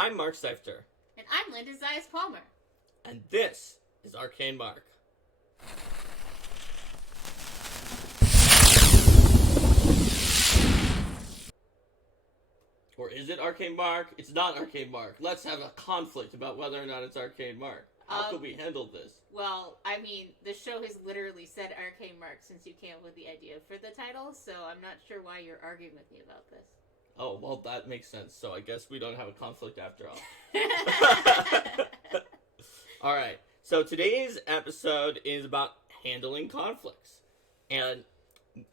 I'm Mark Seifter. And I'm Linda Zayas Palmer. And this is Arcane Mark. Or is it Arcane Mark? It's not Arcane Mark. Let's have a conflict about whether or not it's Arcane Mark. How could we handle this? Well, I mean, the show has literally said Arcane Mark since you came up with the idea for the title, so I'm not sure why you're arguing with me about this. Oh, well, that makes sense. So I guess we don't have a conflict after all. Alright, so today's episode is about handling conflicts. And,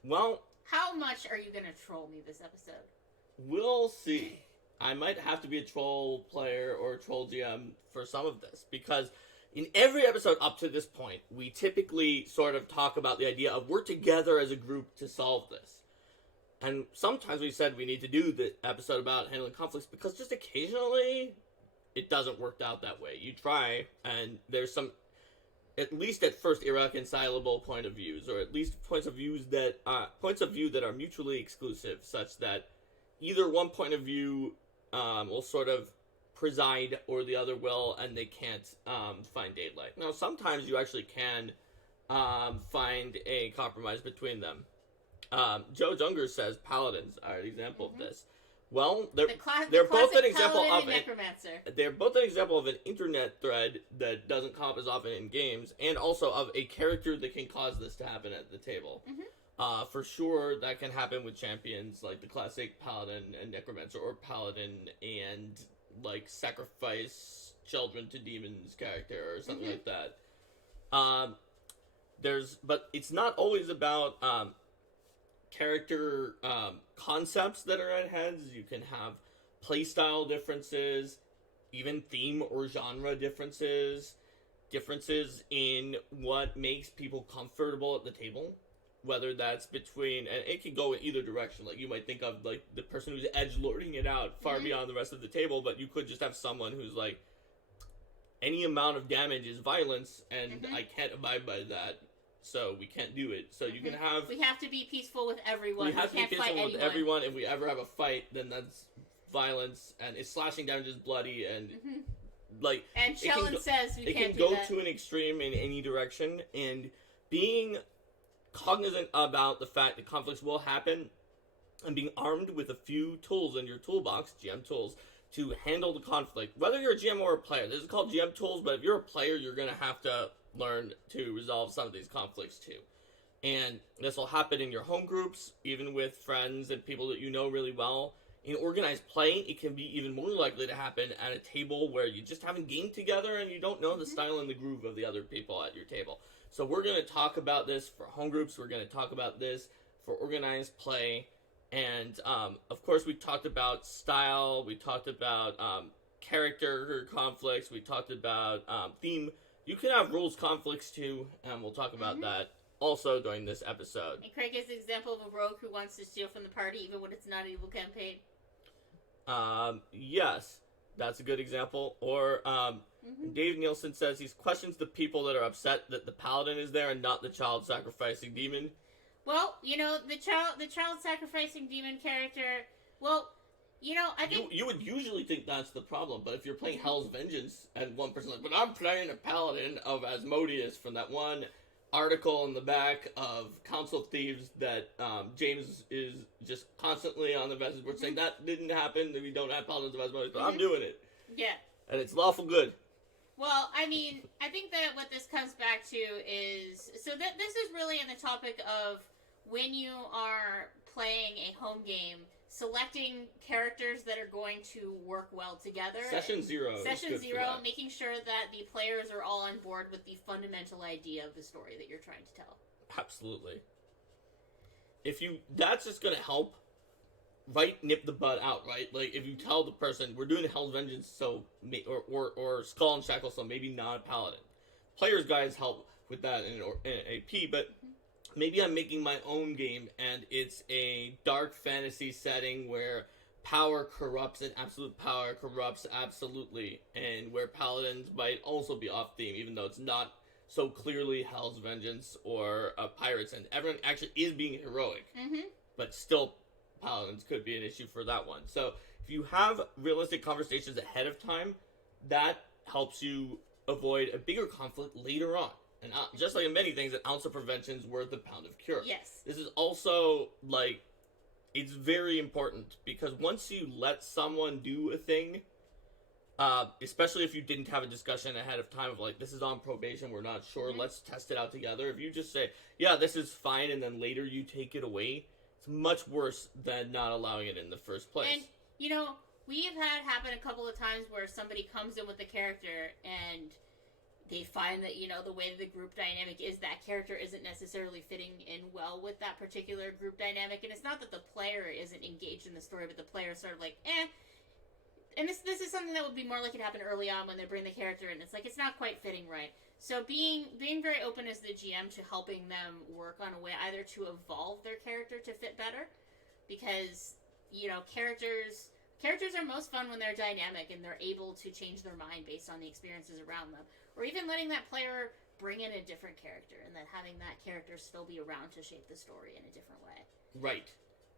well... How much are you going to troll me this episode? We'll see. I might have to be a troll player or a troll GM for some of this, because in every episode up to this point, we typically sort of talk about the idea of we're together as a group to solve this. And sometimes we said we need to do the episode about handling conflicts because just occasionally it doesn't work out that way. You try, and there's some, at least at first, irreconcilable point of views, or at least points of view that are mutually exclusive, such that either one point of view will sort of preside or the other will, and they can't find daylight. Now, sometimes you actually can find a compromise between them. Joe Junger says paladins are an example of this. Well, they're both an example of it. They're both an example of an internet thread that doesn't come up as often in games, and also of a character that can cause this to happen at the table. For sure, that can happen with champions like the classic Paladin and Necromancer, or Paladin and, like, Sacrifice Children to Demons character, or something like that. But it's not always about character concepts that are at heads. You can have playstyle differences, even theme or genre differences in what makes people comfortable at the table. Whether that's between, and it can go in either direction. Like, you might think of, like, the person who's edgelording it out far beyond the rest of the table, but you could just have someone who's like, any amount of damage is violence, and I can't abide by that, so we can't do it. So you can have... We have to be peaceful with everyone. We have to be peaceful with everyone. If we ever have a fight, then that's violence, and it's slashing damage is bloody, and... like, and Shellen says we can't do that. It can go to an extreme in any direction, and being cognizant about the fact that conflicts will happen, and being armed with a few tools in your toolbox, GM tools, to handle the conflict. Whether you're a GM or a player, this is called GM tools, but if you're a player, you're going to have to learn to resolve some of these conflicts too. And this will happen in your home groups, even with friends and people that you know really well. In organized play, it can be even more likely to happen at a table where you just haven't gamed together and you don't know the style and the groove of the other people at your table. So we're going to talk about this for home groups. We're going to talk about this for organized play. And, of course, we talked about style. We talked about character conflicts. We talked about theme. You can have rules conflicts, too, and we'll talk about that also during this episode. And Craig is an example of a rogue who wants to steal from the party even when it's not an evil campaign. Yes, that's a good example. Or, Dave Nielsen says he questions the people that are upset that the paladin is there and not the child sacrificing demon. Well, you know, the child sacrificing demon character, well, you know, I think... You would usually think that's the problem, but if you're playing Hell's Vengeance, and one person like, but I'm playing a paladin of Asmodeus from that one article in the back of Council of Thieves that James is just constantly on the message board saying that didn't happen, we don't have paladins of Asmodeus, but I'm doing it. Yeah. And it's lawful good. Well, I mean, I think that what this comes back to is, so that this is really in the topic of when you are playing a home game, selecting characters that are going to work well together. Session zero, making sure that the players are all on board with the fundamental idea of the story that you're trying to tell. Absolutely. That's just going to help. Right, nip the bud out, right? Like, if you tell the person, we're doing Hell's Vengeance, so, or Skull and Shackle, so maybe not a paladin. Players' guides help with that in AP, but maybe I'm making my own game, and it's a dark fantasy setting where power corrupts, and absolute power corrupts absolutely, and where paladins might also be off-theme, even though it's not so clearly Hell's Vengeance or Pirates, and everyone actually is being heroic, but still... paladins could be an issue for that one. So If you have realistic conversations ahead of time, that helps you avoid a bigger conflict later on. And just like in many things, an ounce of prevention is worth a pound of cure. Yes. This is also, like, it's very important because once you let someone do a thing, especially if you didn't have a discussion ahead of time of like, this is on probation, we're not sure, let's test it out together. If you just say, yeah, this is fine, and then later you take it away, it's much worse than not allowing it in the first place. And, you know, we've had happen a couple of times where somebody comes in with a character and they find that, you know, the way the group dynamic is, that character isn't necessarily fitting in well with that particular group dynamic. And it's not that the player isn't engaged in the story, but the player is sort of like, eh. And this is something that would be more likely to happen early on when they bring the character in. It's like, it's not quite fitting right. So being very open as the GM to helping them work on a way either to evolve their character to fit better, because, you know, characters are most fun when they're dynamic and they're able to change their mind based on the experiences around them. Or even letting that player bring in a different character and then having that character still be around to shape the story in a different way. Right.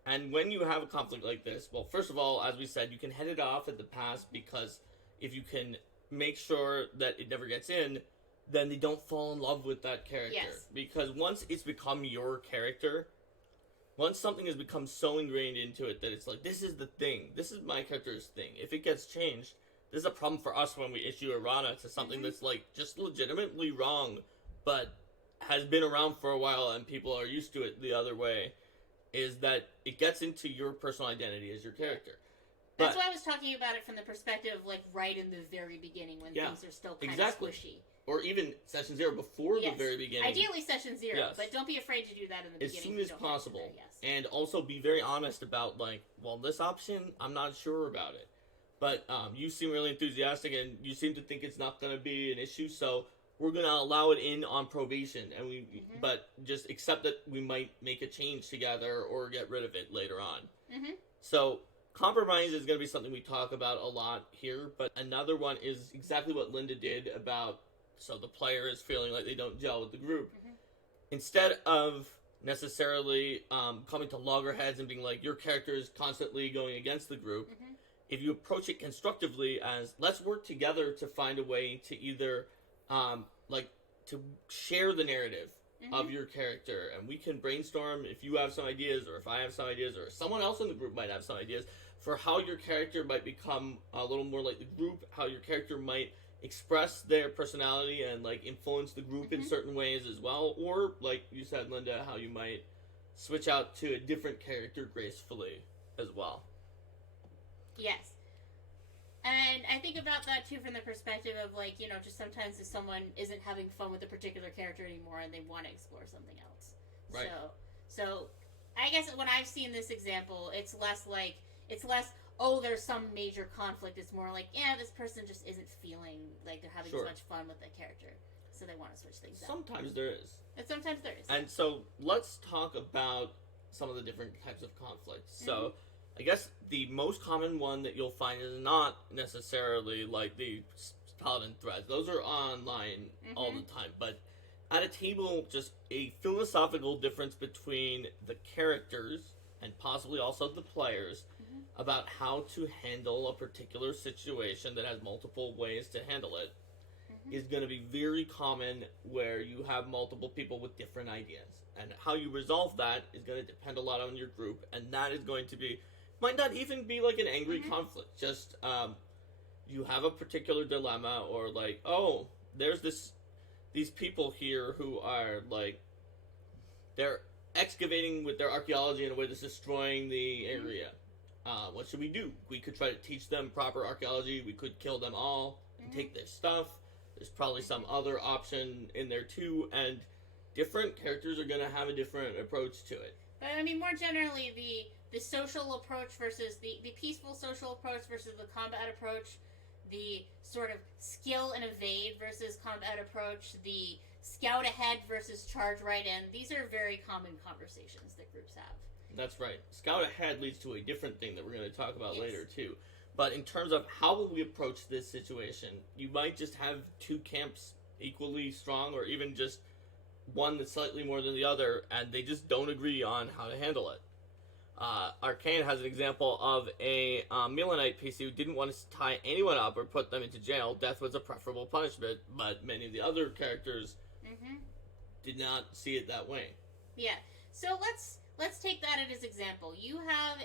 And when you have a conflict like this, well, first of all, as we said, you can head it off at the pass, because if you can make sure that it never gets in, then they don't fall in love with that character. Yes. Because once it's become your character, once something has become so ingrained into it that it's like, this is the thing, this is my character's thing. If it gets changed, this is a problem for us when we issue a Rana to something that's like just legitimately wrong, but has been around for a while and people are used to it the other way, is that it gets into your personal identity as your character. That's why I was talking about it from the perspective of, like, right in the very beginning when things are still kind of squishy. Or even session 0 before the very beginning. Ideally session 0, but don't be afraid to do that in the beginning. As soon as possible. And also be very honest about, like, well, this option, I'm not sure about it. But you seem really enthusiastic and you seem to think it's not going to be an issue, so we're going to allow it in on probation. And but just accept that we might make a change together or get rid of it later on. So compromise is going to be something we talk about a lot here, but another one is exactly what Linda did about, so the player is feeling like they don't gel with the group. Instead of necessarily coming to loggerheads and being like, your character is constantly going against the group, if you approach it constructively as, let's work together to find a way to either, to share the narrative of your character, and we can brainstorm if you have some ideas, or if I have some ideas, or someone else in the group might have some ideas for how your character might become a little more like the group, how your character might express their personality and, like, influence the group in certain ways as well, or, like you said, Linda, how you might switch out to a different character gracefully as well. Yes. And I think about that, too, from the perspective of, like, you know, just sometimes if someone isn't having fun with a particular character anymore and they want to explore something else. Right. So I guess when I've seen this example, it's less, oh, there's some major conflict. It's more like, yeah, this person just isn't feeling like they're having as much fun with the character, so they want to switch things up. Sometimes there is. And sometimes there is. And so let's talk about some of the different types of conflicts. So I guess the most common one that you'll find is not necessarily like the Paladin threads. Those are online all the time. But at a table, just a philosophical difference between the characters and possibly also the players about how to handle a particular situation that has multiple ways to handle it is going to be very common, where you have multiple people with different ideas. And how you resolve that is going to depend a lot on your group, and that is going to be, might not even be like an angry conflict, just you have a particular dilemma, or like, oh, there's these people here who are like, they're excavating with their archaeology in a way that's destroying the area. What should we do? We could try to teach them proper archaeology. We could kill them all and take their stuff. There's probably some other option in there too, and different characters are going to have a different approach to it. But I mean, more generally, the social approach versus the peaceful social approach versus the combat approach, the sort of skill and evade versus combat approach, the scout ahead versus charge right in. These are very common conversations that groups have. That's right. Scout ahead leads to a different thing that we're going to talk about later too. But in terms of how will we approach this situation, you might just have two camps equally strong, or even just one that's slightly more than the other, and they just don't agree on how to handle it. Arcane has an example of a Milanite PC who didn't want to tie anyone up or put them into jail. Death was a preferable punishment, but many of the other characters did not see it that way. Yeah. So let's take that as example. You have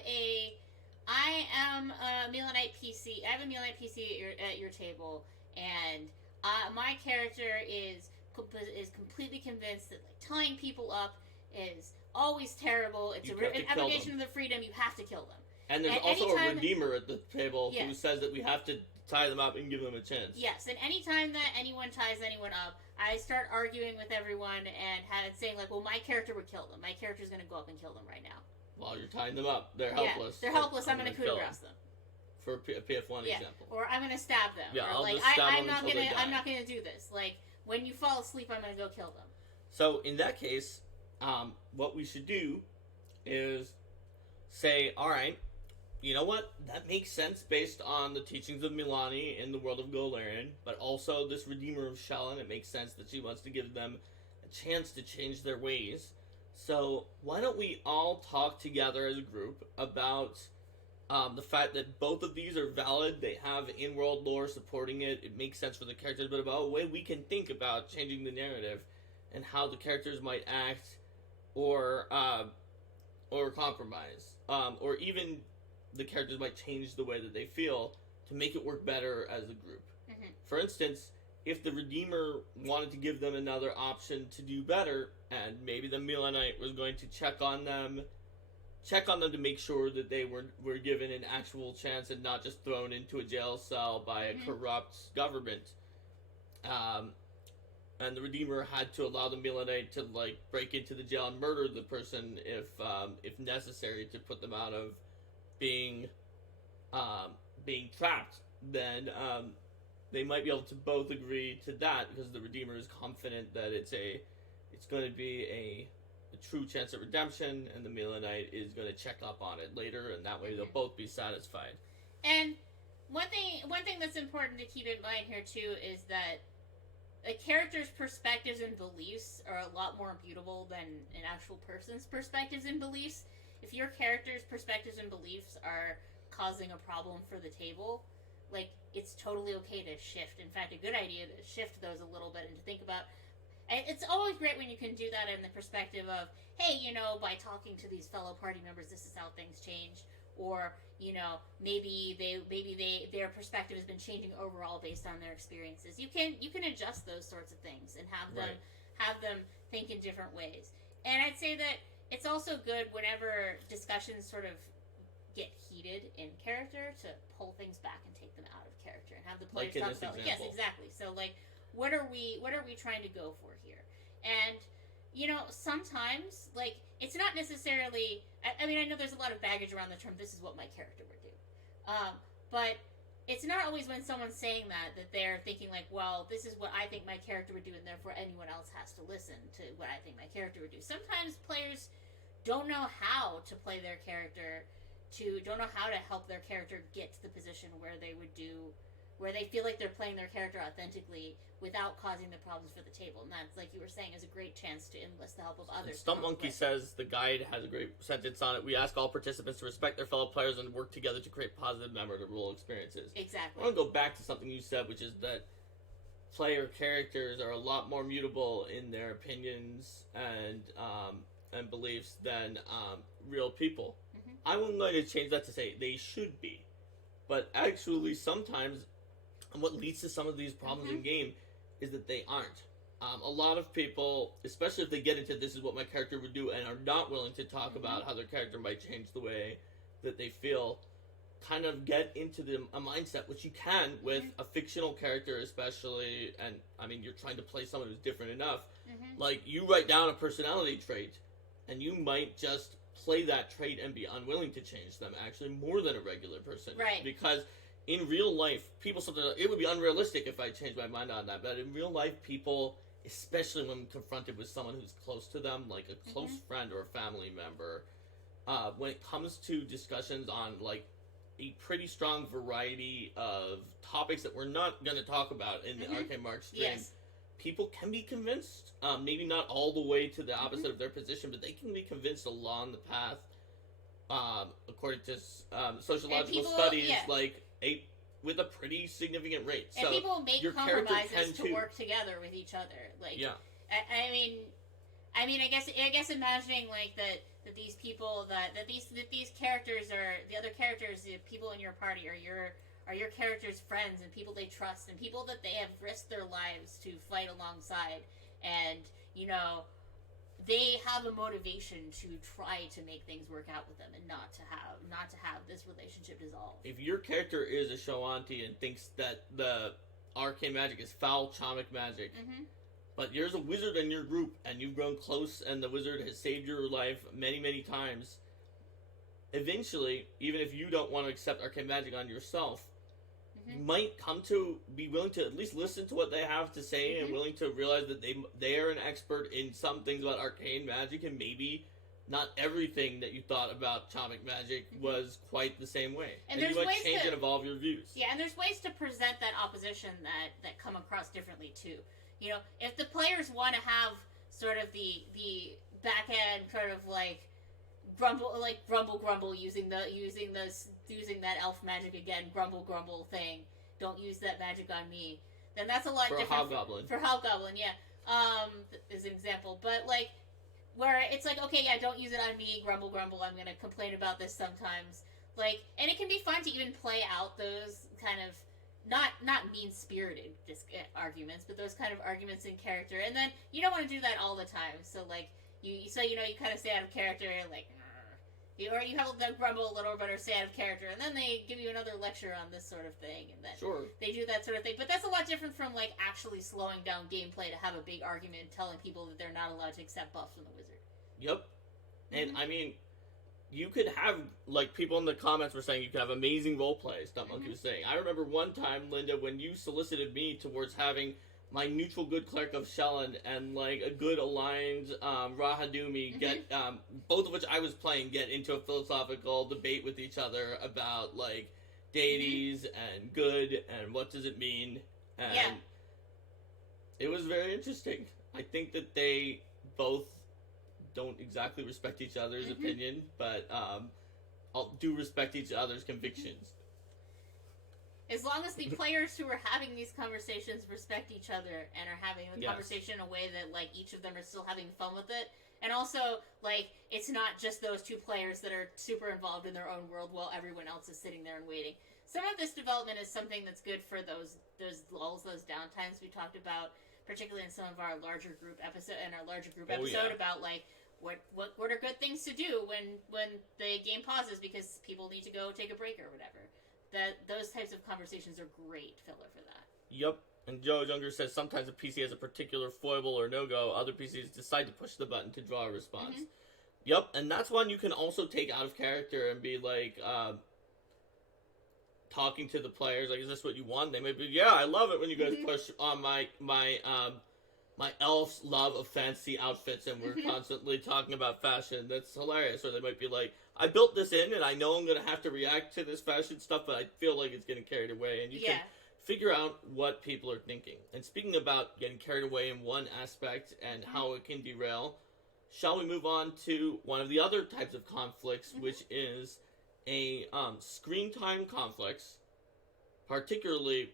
I am a Milanite PC. I have a Milanite PC at your table, and my character is completely convinced that like tying people up is always terrible. It's an abrogation of their freedom. You have to kill them. And there's also a redeemer at the table who says that we have to tie them up and give them a chance. Yes, and anytime that anyone ties anyone up, I start arguing with everyone and saying like, well, my character would kill them. My character's going to go up and kill them right now. While you're tying them up, they're helpless. They're helpless. I'm going to coup de grace them. For a PF1 example. Or I'm going to stab them. Yeah, or I'll like, just stab I'm them not until they die. I'm not going to do this. Like when you fall asleep, I'm going to go kill them. So in that case, what we should do is say, all right, you know what? That makes sense based on the teachings of Milani in the world of Golarion, but also this Redeemer of Shelyn, it makes sense that she wants to give them a chance to change their ways. So why don't we all talk together as a group about the fact that both of these are valid, they have in-world lore supporting it, it makes sense for the characters, but about a way we can think about changing the narrative and how the characters might act or compromise, or even the characters might change the way that they feel to make it work better as a group. For instance, if the Redeemer wanted to give them another option to do better, and maybe the Milanite was going to check on them to make sure that they were given an actual chance and not just thrown into a jail cell by a corrupt government. And the Redeemer had to allow the Milanite to like break into the jail and murder the person if necessary to put them out of being trapped. Then they might be able to both agree to that because the Redeemer is confident that it's going to be a true chance at redemption, and the Milanite is going to check up on it later, and that way they'll both be satisfied. And one thing that's important to keep in mind here too is that a character's perspectives and beliefs are a lot more immutable than an actual person's perspectives and beliefs. If your character's perspectives and beliefs are causing a problem for the table, like, it's totally okay to shift. In fact, a good idea to shift those a little bit and to think about. And it's always great when you can do that in the perspective of, hey, by talking to these fellow party members, this is how things change. Or, maybe their perspective has been changing overall based on their experiences. You can adjust those sorts of things and have them think in different ways. And I'd say that it's also good whenever discussions sort of get heated in character to pull things back and take them out of character and have the players talk about. Yes, exactly. So like, what are we trying to go for here? And sometimes like it's not necessarily. I mean, I know there's a lot of baggage around the term. This is what my character would do, but it's not always when someone's saying that they're thinking like, well, this is what I think my character would do, and therefore anyone else has to listen to what I think my character would do. Sometimes players don't know how to play their character, don't know how to help their character get to the position where they feel like they're playing their character authentically without causing the problems for the table. And that's, like you were saying, is a great chance to enlist the help of others. Stump Monkey says, the guide has a great sentence on it. We ask all participants to respect their fellow players and work together to create positive, memorable experiences. Exactly. I want to go back to something you said, which is that player characters are a lot more mutable in their opinions and beliefs than real people. I wouldn't like to change that to say they should be. But actually, sometimes, and what leads to some of these problems in game is that they aren't. A lot of people, especially if they get into this is what my character would do and are not willing to talk about how their character might change the way that they feel, kind of get into a mindset, which you can with a fictional character especially, and I mean, you're trying to play someone who's different enough. Like, you write down a personality trait, and you might just play that trait and be unwilling to change them, actually, more than a regular person. Right. Because in real life, people sometimes, it would be unrealistic if I changed my mind on that, but in real life, people, especially when confronted with someone who's close to them, like a close friend or a family member, when it comes to discussions on, like, a pretty strong variety of topics that we're not going to talk about in the Arcane Mark stream, people can be convinced, maybe not all the way to the opposite of their position, but they can be convinced along the path according to sociological people, studies, yeah. like with a pretty significant rate. And So people make your character compromises can to work together with each other. Like, yeah. I mean, I guess imagining like that these people that these characters are the other characters, the people in your party are your characters' friends and people they trust and people that they have risked their lives to fight alongside, and you know they have a motivation to try to make things work out with them and not to have this relationship dissolve. If your character is a Shoanti and thinks that the arcane magic is foul chamic magic, but there's a wizard in your group and you've grown close and the wizard has saved your life many, many times, eventually, even if you don't want to accept arcane magic on yourself, you might come to be willing to at least listen to what they have to say and willing to realize that they are an expert in some things about arcane magic, and maybe not everything that you thought about chamic magic was quite the same way. And you there's might ways change to and evolve your views. Yeah, and there's ways to present that opposition that come across differently too. You know, if the players want to have sort of the back end kind of like grumble using that elf magic again, grumble thing. Don't use that magic on me. Then that's a lot for different. Hobgoblin. For Hobgoblin, yeah. Is an example. But like where it's like, okay, yeah, don't use it on me, grumble, I'm gonna complain about this sometimes. Like, and it can be fun to even play out those kind of not mean-spirited arguments, but those kind of arguments in character. And then you don't want to do that all the time. So like you kind of stay out of character, like, or you have them grumble a little bit or stay out of character, and then they give you another lecture on this sort of thing, and then they do that sort of thing. But that's a lot different from like actually slowing down gameplay to have a big argument and telling people that they're not allowed to accept buffs from the wizard. Yep. And I mean, you could have, like, people in the comments were saying you could have amazing roleplay, Stunt Monkey was saying. I remember one time, Linda, when you solicited me towards having my neutral good cleric of Shelyn and, like, a good aligned Rahadumi get, both of which I was playing, get into a philosophical debate with each other about, like, deities and good and what does it mean. And it was very interesting. I think that they both don't exactly respect each other's opinion, but do respect each other's convictions. As long as the players who are having these conversations respect each other and are having the conversation in a way that like each of them are still having fun with it, and also like it's not just those two players that are super involved in their own world while everyone else is sitting there and waiting. Some of this development is something that's good for those lulls, those downtimes we talked about, particularly in some of our larger group episode about like what are good things to do when the game pauses because people need to go take a break or whatever. Those types of conversations are great filler for that. Yep. And Joe Younger says sometimes a PC has a particular foible or no-go. Other PCs decide to push the button to draw a response. Yep. And that's one you can also take out of character and be like talking to the players. Like, is this what you want? They may be, yeah, I love it when you guys push on my elf's love of fancy outfits and we're constantly talking about fashion. That's hilarious. Or they might be like, I built this in and I know I'm going to have to react to this fashion stuff, but I feel like it's getting carried away. And you can figure out what people are thinking. And speaking about getting carried away in one aspect and how it can derail, shall we move on to one of the other types of conflicts, which is a screen time conflicts, particularly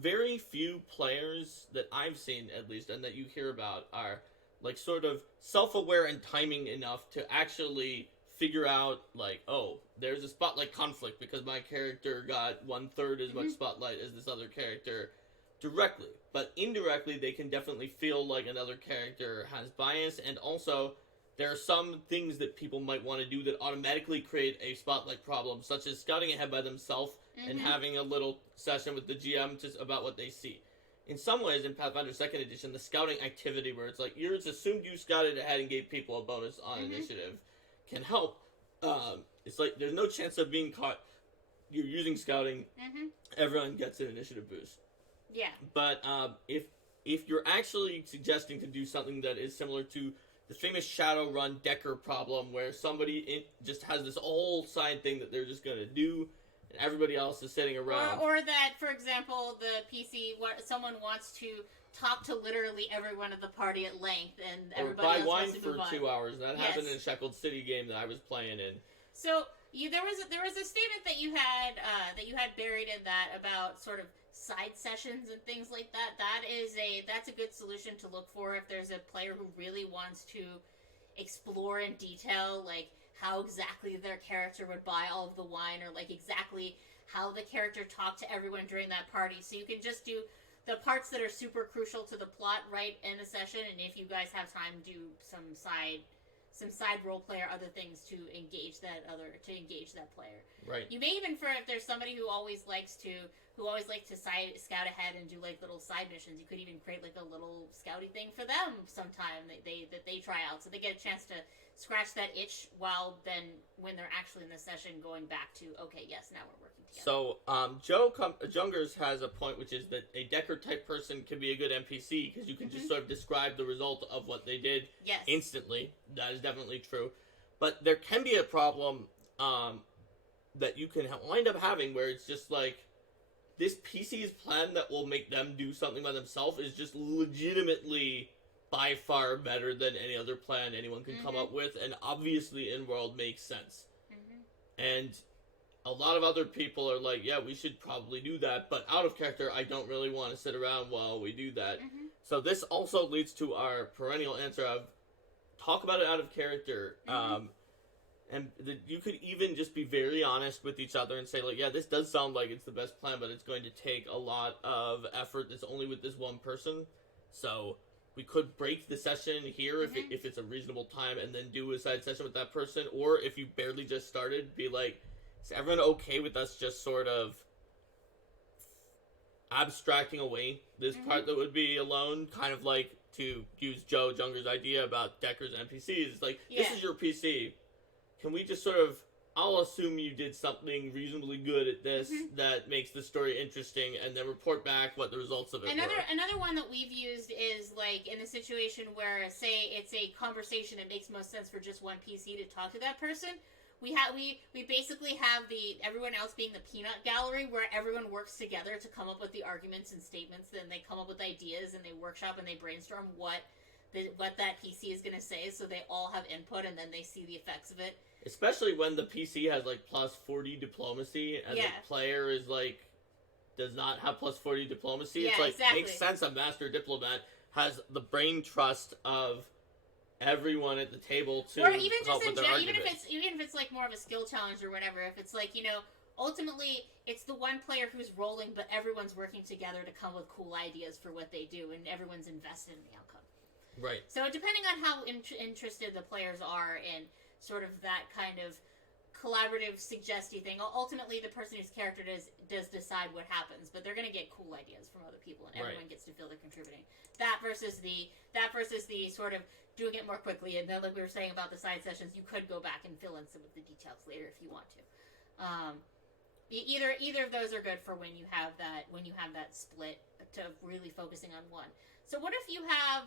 very few players that I've seen, at least, and that you hear about are, like, sort of self-aware and timing enough to actually figure out, like, oh, there's a spotlight conflict because my character got 1/3 as much spotlight as this other character directly. But indirectly, they can definitely feel like another character has bias, and also there are some things that people might want to do that automatically create a spotlight problem, such as scouting ahead by themselves and having a little session with the GM about what they see. In some ways, in Pathfinder 2nd Edition, the scouting activity where it's like, it's assumed you scouted ahead and gave people a bonus on initiative can help. It's like, there's no chance of being caught. You're using scouting, everyone gets an initiative boost. Yeah. But if you're actually suggesting to do something that is similar to the famous Shadowrun Decker problem, where somebody just has this whole side thing that they're just going to do, and everybody else is sitting around. Or that, for example, the PC, someone wants to talk to literally everyone at the party at length, and Or everybody buy else wine has to for move on. 2 hours. That Yes. happened in a Sheffield City game that I was playing in. So there was a statement that you had buried in that about sort of side sessions and things like that. That's a good solution to look for if there's a player who really wants to explore in detail, like how exactly their character would buy all of the wine, or like exactly how the character talked to everyone during that party. So you can just do the parts that are super crucial to the plot right in a session, and if you guys have time, do some side role play or other things to engage that player. Right. You may even, if there's somebody who always likes to scout ahead and do like little side missions, you could even create like a little scouty thing for them sometime that they try out, so they get a chance to scratch that itch while then when they're actually in the session going back to, okay, yes, now we're working together. So Joe Jungers has a point, which is that a Decker type person can be a good NPC because you can just sort of describe the result of what they did instantly. That is definitely true, but there can be a problem that you can wind up having where it's just like this PC's plan that will make them do something by themselves is just legitimately by far better than any other plan anyone can come up with, and obviously in-world makes sense. And a lot of other people are like, yeah, we should probably do that, but out of character, I don't really want to sit around while we do that. So this also leads to our perennial answer of talk about it out of character. And you could even just be very honest with each other and say, like, yeah, this does sound like it's the best plan, but it's going to take a lot of effort that's only with this one person. So we could break the session here if it's a reasonable time, and then do a side session with that person. Or if you barely just started, be like, is everyone okay with us just sort of abstracting away this part that would be alone? Kind of like, to use Joe Junger's idea about Decker's NPCs. It's like, this is your PC. Can we just sort of, I'll assume you did something reasonably good at this that makes the story interesting, and then report back what the results of it were. Another one that we've used is, like, in a situation where, say, it's a conversation, it makes most sense for just one PC to talk to that person. We basically have everyone else being the peanut gallery, where everyone works together to come up with the arguments and statements, then they come up with ideas, and they workshop and they brainstorm what that PC is going to say, so they all have input, and then they see the effects of it. Especially when the PC has, like, plus 40 diplomacy, and the player is, like, does not have plus 40 diplomacy. It's like, makes sense a master diplomat has the brain trust of everyone at the table to or even help just with their even argument. if it's like more of a skill challenge or whatever. If it's like, ultimately it's the one player who's rolling, but everyone's working together to come with cool ideas for what they do, and everyone's invested in the outcome. Right. So depending on how interested the players are in sort of that kind of collaborative, suggesty thing, ultimately the person whose character does decide what happens, but they're going to get cool ideas from other people, and everyone gets to feel they're contributing. That versus the sort of doing it more quickly, and then, like we were saying about the side sessions, you could go back and fill in some of the details later if you want to. Either of those are good for when you have that split to really focusing on one. So what if you have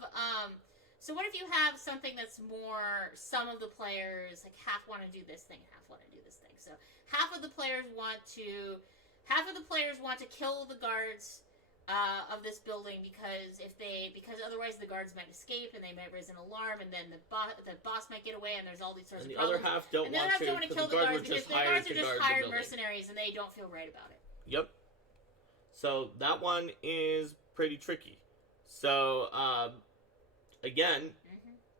something that's more, some of the players like half want to do this thing, half want to do this thing. So half of the players want to kill the guards of this building because otherwise the guards might escape and they might raise an alarm, and then the boss might get away, and there's all these sorts of problems. And the other half don't want to kill the guards because the guards are just hired mercenaries and they don't feel right about it. Yep. So that one is pretty tricky. So again,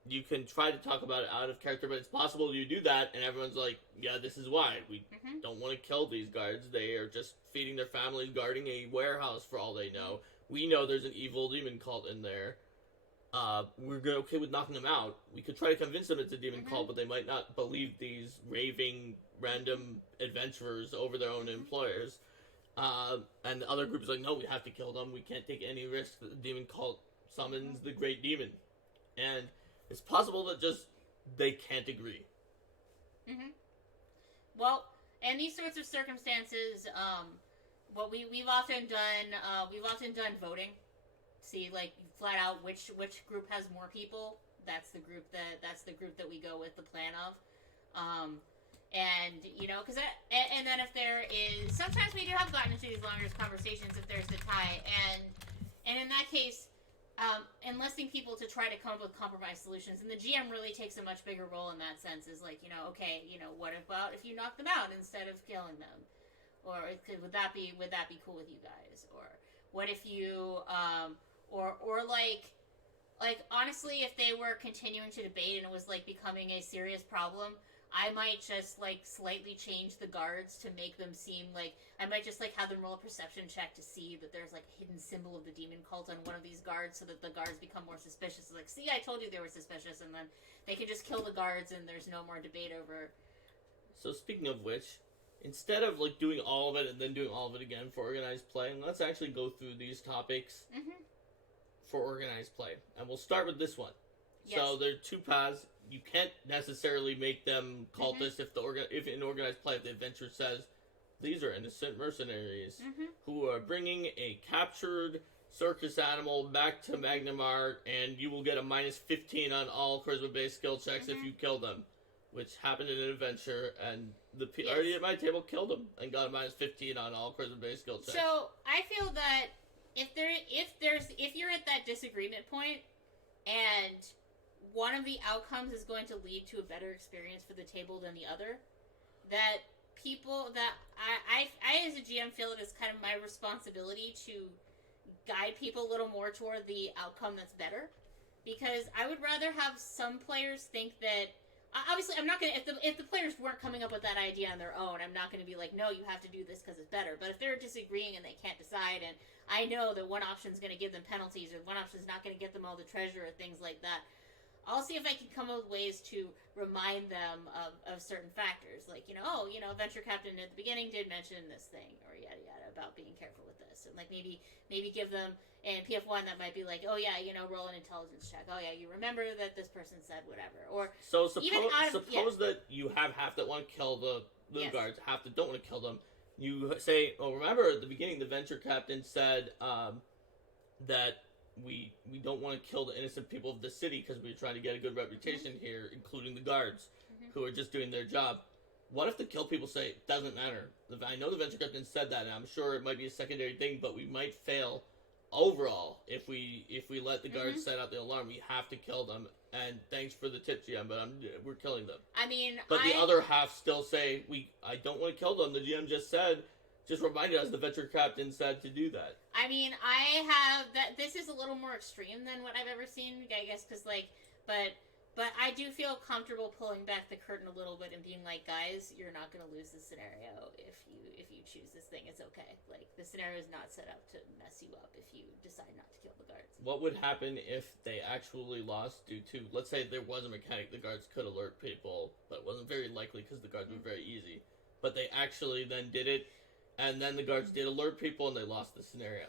you can try to talk about it out of character, but it's possible you do that and everyone's like, yeah, this is why. We don't want to kill these guards. They are just feeding their families, guarding a warehouse for all they know. We know there's an evil demon cult in there. We're okay with knocking them out. We could try to convince them it's a demon cult, but they might not believe these raving, random adventurers over their own employers. And the other group is like, no, we have to kill them. We can't take any risk that the demon cult summons the great demon. And it's possible that just they can't agree. Well, in these sorts of circumstances, what we've often done voting. See, like, flat out which group has more people. That's the group that we go with the plan of. And then if there is, sometimes we do have gotten into these longer conversations if there's the tie, and in that case, enlisting people to try to come up with compromise solutions, and the GM really takes a much bigger role in that sense. Is like, okay, what about if you knock them out instead of killing them, or would that be cool with you guys, or what if you or like honestly, if they were continuing to debate and it was like becoming a serious problem, I might just like slightly change the guards to make them seem like I might just like have them roll a perception check to see that there's like a hidden symbol of the demon cult on one of these guards, so that the guards become more suspicious. Like, see, I told you they were suspicious, and then they can just kill the guards, and there's no more debate over. So speaking of which, instead of like doing all of it and then doing all of it again for organized play, let's actually go through these topics for organized play, and we'll start with this one. Yes. So there are two paths. You can't necessarily make them cultists if in organized play, if the adventure says these are innocent mercenaries who are bringing a captured circus animal back to Magnamar, and you will get a -15 on all charisma-based skill checks if you kill them, which happened in an adventure, and the already at my table killed them and got a -15 on all charisma-based skill checks. So I feel that if you're at that disagreement point, and one of the outcomes is going to lead to a better experience for the table than the other, that people that I as a GM feel it is kind of my responsibility to guide people a little more toward the outcome that's better, because I would rather have some players think that obviously I'm not gonna if the players weren't coming up with that idea on their own, I'm not gonna be like, no, you have to do this because it's better. But if they're disagreeing and they can't decide, and I know that one option is going to give them penalties or one option is not going to get them all the treasure or things like that, I'll see if I can come up with ways to remind them of certain factors. Like, Venture Captain at the beginning did mention this thing, or yada yada, about being careful with this. And like maybe give them, in PF1 that might be like, oh yeah, roll an intelligence check. Oh yeah, you remember that this person said whatever. Or so suppose that you have half that want to kill the guards, half that don't want to kill them. You say, oh, remember at the beginning the Venture Captain said that we don't want to kill the innocent people of the city because we're trying to get a good reputation here, including the guards who are just doing their job. What if the kill people say, it doesn't matter? I know the Venture Captain said that, and I'm sure it might be a secondary thing, but we might fail overall if we let the guards set out the alarm. We have to kill them, and thanks for the tip, GM, but we're killing them. But the other half still say, I don't want to kill them. The GM just reminded us the Venture Captain said to do that. I have that. This is a little more extreme than what I've ever seen, I guess, because but I do feel comfortable pulling back the curtain a little bit and being like, guys, you're not going to lose this scenario if you choose this thing. It's okay. Like, the scenario is not set up to mess you up if you decide not to kill the guards. What would happen if they actually lost due to, let's say there was a mechanic the guards could alert people, but it wasn't very likely because the guards were very easy. But they actually then did it, and then the guards did alert people, and they lost the scenario.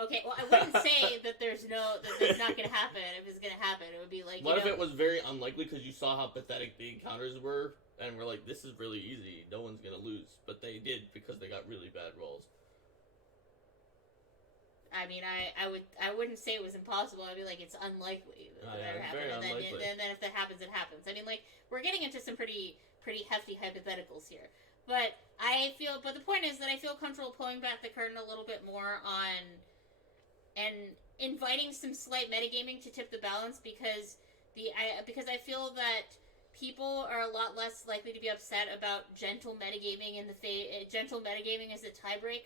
Okay, well, I wouldn't say that that's not going to happen. If it's going to happen, it would be like, what if it was very unlikely because you saw how pathetic the encounters were, and we're like, this is really easy, no one's going to lose. But they did because they got really bad rolls. I wouldn't say it was impossible. I'd be like, it's unlikely that that happen. And then if that happens, it happens. We're getting into some pretty hefty hypotheticals here. But the point is that I feel comfortable pulling back the curtain a little bit more on and inviting some slight metagaming to tip the balance, because I feel that people are a lot less likely to be upset about gentle metagaming gentle metagaming as a tiebreak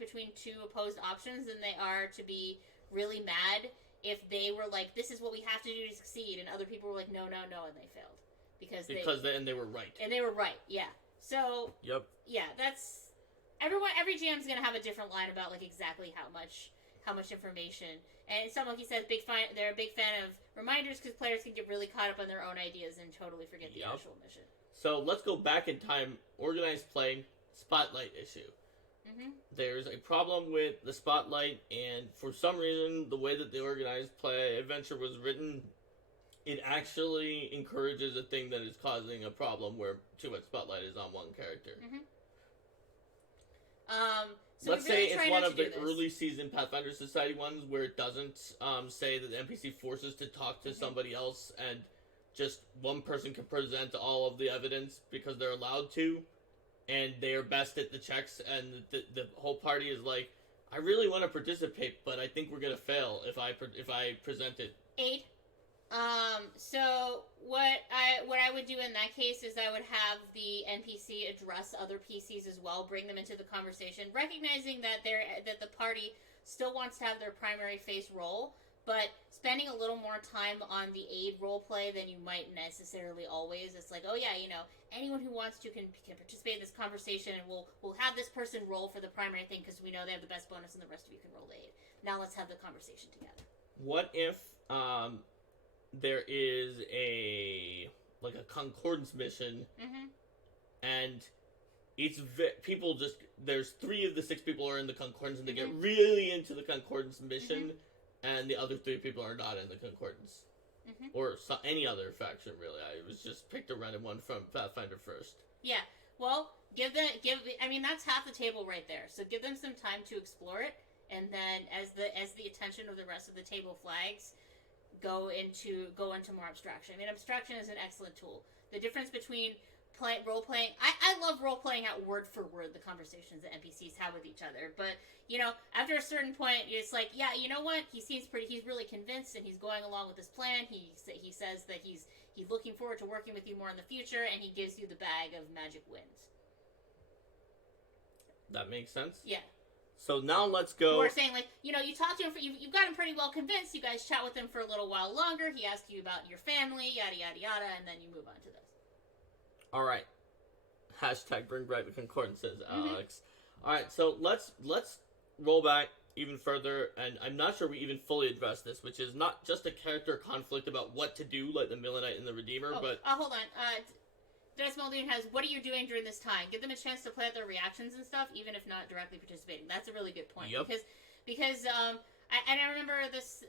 between two opposed options than they are to be really mad if they were like, this is what we have to do to succeed, and other people were like, no, and they failed because they were right. And they were right, yeah. So yep, yeah, that's every GM's gonna have a different line about like exactly how much information. And someone, he says, they're a big fan of reminders because players can get really caught up on their own ideas and totally forget the actual mission. So let's go back in time. Organized play spotlight issue. There's a problem with the spotlight, and for some reason, the way that the organized play adventure was written, it actually encourages a thing that is causing a problem where too much spotlight is on one character. So let's say it's one of the early season Pathfinder Society ones where it doesn't say that the NPC forces to talk to somebody else, and just one person can present all of the evidence because they're allowed to, and they are best at the checks, and the whole party is like, I really want to participate, but I think we're gonna fail if I present it. Aid. So what I would do in that case is I would have the NPC address other PCs as well, bring them into the conversation, recognizing that the party still wants to have their primary face role, but spending a little more time on the aid role play than you might necessarily always. It's like, oh yeah, anyone who wants to can participate in this conversation, and we'll have this person roll for the primary thing because we know they have the best bonus, and the rest of you can roll aid. Now let's have the conversation together. What if there is a concordance mission, and it's people just there's 3 of the 6 people are in the concordance, and they get really into the concordance mission, and the other 3 people are not in the concordance, or any other faction really. I was just picked a random one from Pathfinder first. Yeah, well, I mean that's half the table right there. So give them some time to explore it, and then as the attention of the rest of the table flags, go into more abstraction. I mean, abstraction is an excellent tool. The difference between role playing, I love role playing out word for word the conversations that NPCs have with each other. But after a certain point, it's like, yeah, you know what? He's really convinced, and he's going along with this plan. He says that he's looking forward to working with you more in the future, and he gives you the bag of magic winds. That makes sense. Yeah. So now let's go. Or saying, like, you talk to him, you've got him pretty well convinced. You guys chat with him for a little while longer. He asks you about your family, yada, yada, yada, and then you move on to this. All right. Hashtag bring back the concordances, Alex. All right, so let's roll back even further, and I'm not sure we even fully addressed this, which is not just a character conflict about what to do, like the Millenite and the Redeemer, but... hold on. Dennis Muldoon has, what are you doing during this time? Give them a chance to play out their reactions and stuff, even if not directly participating. That's a really good point. Yep. Because I remember this,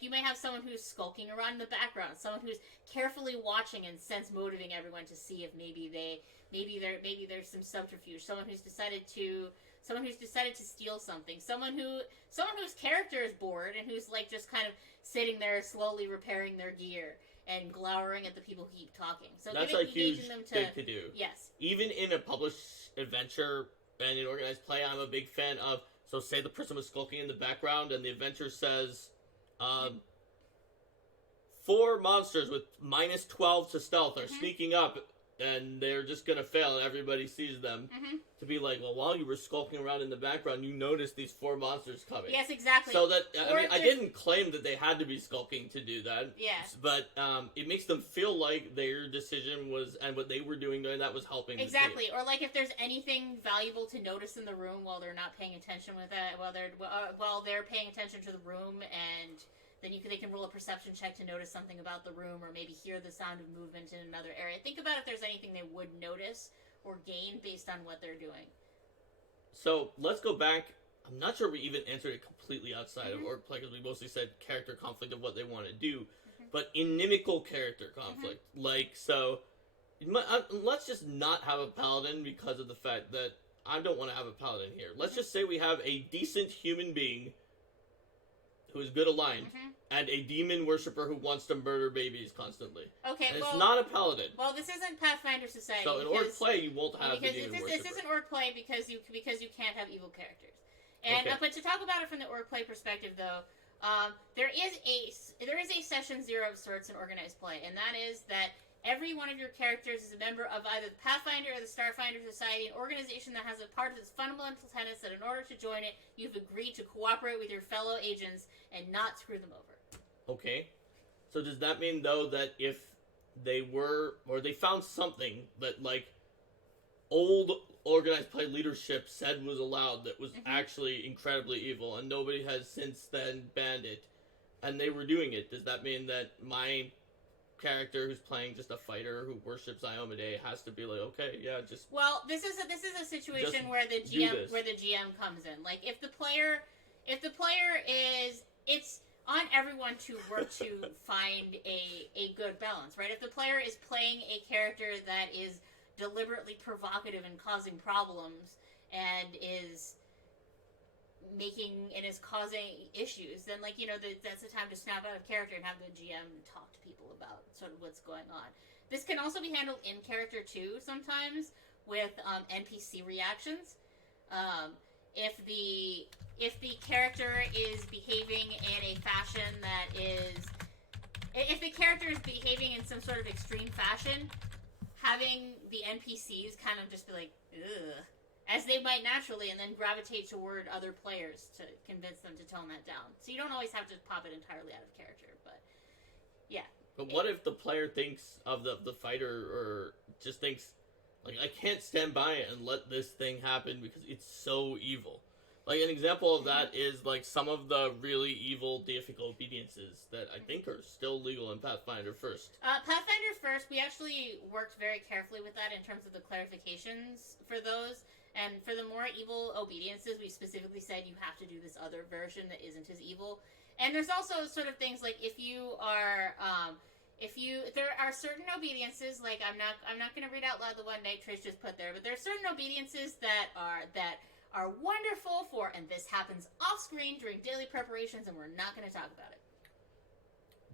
you may have someone who's skulking around in the background, someone who's carefully watching and sense motivating everyone to see if maybe there's some subterfuge, someone who's decided to steal something, someone whose character is bored and who's just kind of sitting there slowly repairing their gear and glowering at the people who keep talking. So that's a huge thing to do. Yes. Even in a published adventure and in organized play, I'm a big fan of, so say the person was skulking in the background and the adventure says, 4 monsters with minus 12 to stealth are sneaking up, and they're just gonna fail, and everybody sees them. To be like, well, while you were skulking around in the background, you noticed these 4 monsters coming. Yes, exactly. So that, I didn't claim that they had to be skulking to do that. Yeah. But it makes them feel like their decision was, and what they were doing during that was helping. Exactly. Or if there's anything valuable to notice in the room while they're not paying attention with it, while they're paying attention to the room, and then they can roll a perception check to notice something about the room, or maybe hear the sound of movement in another area. Think about if there's anything they would notice or gain based on what they're doing. So let's go back. I'm not sure we even answered it completely outside of org play, because we mostly said character conflict of what they want to do, but inimical character conflict. Let's just not have a paladin because of the fact that I don't want to have a paladin here. Let's just say we have a decent human being who is good aligned, and a demon worshiper who wants to murder babies constantly. Okay, and it's not a paladin. Well, this isn't Pathfinder Society. So in org play, you won't have the demon worshiper. This isn't org play because you can't have evil characters. And but to talk about it from the org play perspective, though, there is a session 0 of sorts in organized play, and that is that every one of your characters is a member of either the Pathfinder or the Starfinder Society, an organization that has a part of its fundamental tenets that in order to join it, you've agreed to cooperate with your fellow agents and not screw them over. Okay. So does that mean, though, that if they were, or they found something that, old organized play leadership said was allowed that was actually incredibly evil, and nobody has since then banned it, and they were doing it, does that mean that my character who's playing just a fighter who worships Iomedae has to be like, okay, yeah, just... Well, this is a situation where the GM comes in. If the player is... It's on everyone to work to find a good balance, right? If the player is playing a character that is deliberately provocative and causing problems and is causing issues, then that's the time to snap out of character and have the GM talk to people about sort of what's going on. This can also be handled in character too sometimes with NPC reactions. if the character is behaving in a fashion that is, if the character is behaving in some sort of extreme fashion, having the NPCs kind of just be like, ugh, as they might naturally, and then gravitate toward other players to convince them to tone that down. So you don't always have to pop it entirely out of character, but yeah. But what if the player thinks of the fighter, or just thinks, like, I can't stand by it and let this thing happen because it's so evil? Like, an example of that is, like, some of the really evil deific obediences that I think are still legal in Pathfinder First. Pathfinder First, we actually worked very carefully with that in terms of the clarifications for those. And for the more evil obediences, we specifically said you have to do this other version that isn't as evil. And there's also sort of things like if there are certain obediences, like I'm not going to read out loud the one Night Trish just put there, but there are certain obediences that are wonderful for, and this happens off screen during daily preparations, and we're not going to talk about it.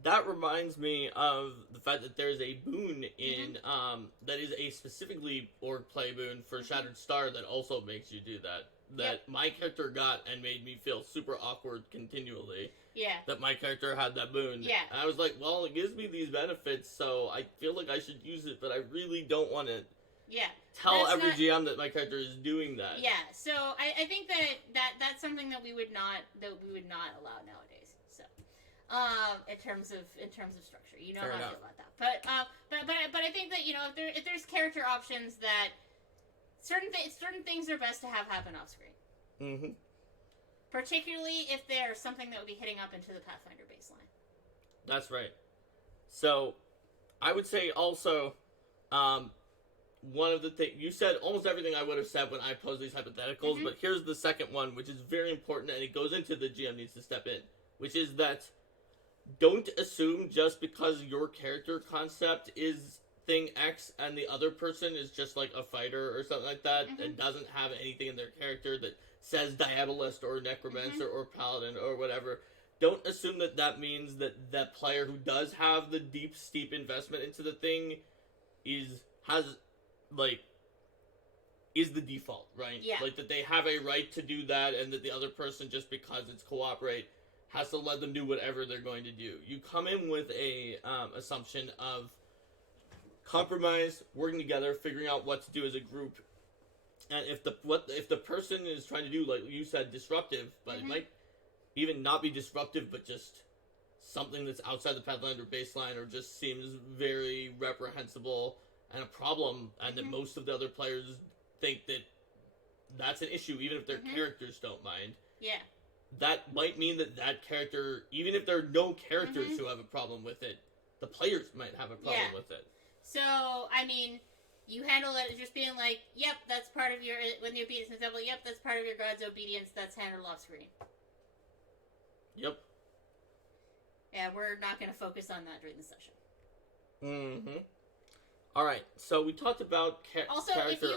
That reminds me of the fact that there's a boon in that is a specifically org play boon for Shattered Star that also makes you do that. That my character got and made me feel super awkward continually. Yeah. That my character had that boon. Yeah. And I was like, well, it gives me these benefits, so I feel like I should use it, but I really don't want to. Yeah. Tell every GM that my character is doing that. Yeah. So I think that's something that we would not allow nowadays. So, in terms of structure, you know Fair how enough. I feel about that. But I think that, you know, if there's character options that certain things are best to have happen off screen. Mm-hmm. Particularly if there's something that would be hitting up into the Pathfinder baseline. That's right. So, I would say also, one of the things you said, almost everything I would have said when I posed these hypotheticals, but here's the second one, which is very important, and it goes into the GM needs to step in, which is that don't assume just because your character concept is thing X and the other person is just like a fighter or something like that and doesn't have anything in their character that says Diabolist or Necromancer or Paladin or whatever. Don't assume that that means that that player who does have the deep, steep investment into the thing is the default, right? Yeah. Like, that they have a right to do that, and that the other person, just because it's cooperate, has to let them do whatever they're going to do. You come in with a assumption of compromise, working together, figuring out what to do as a group, and if the person is trying to do, like you said, disruptive, but it might even not be disruptive, but just something that's outside the Pathfinder baseline, or just seems very reprehensible and a problem, and that most of the other players think that that's an issue, even if their characters don't mind. Yeah. That might mean that character, even if there are no characters who have a problem with it, the players might have a problem with it. So, I mean, you handle it just being like, yep, that's part of your, when the obedience is double, yep, that's part of your god's obedience, that's handled off screen. Yep. Yeah, we're not going to focus on that during the session. Mm-hmm. Alright, so we talked about also, character...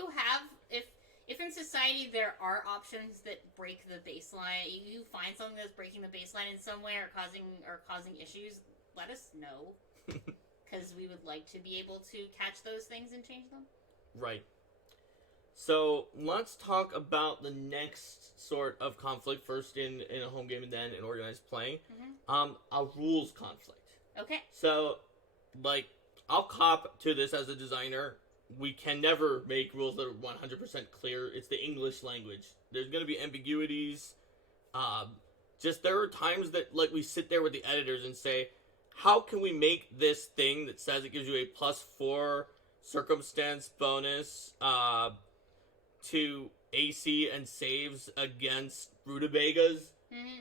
if in society there are options that break the baseline, you find something that's breaking the baseline in some way or causing issues, let us know. Because we would like to be able to catch those things and change them. Right. So, let's talk about the next sort of conflict, first in a home game and then in organized playing. A rules conflict. Okay. So, like, I'll cop to this as a designer. We can never make rules that are 100% clear. It's the English language. There's going to be ambiguities. Just there are times that, like, we sit there with the editors and say, how can we make this thing that says it gives you a +4 circumstance bonus to AC and saves against rutabagas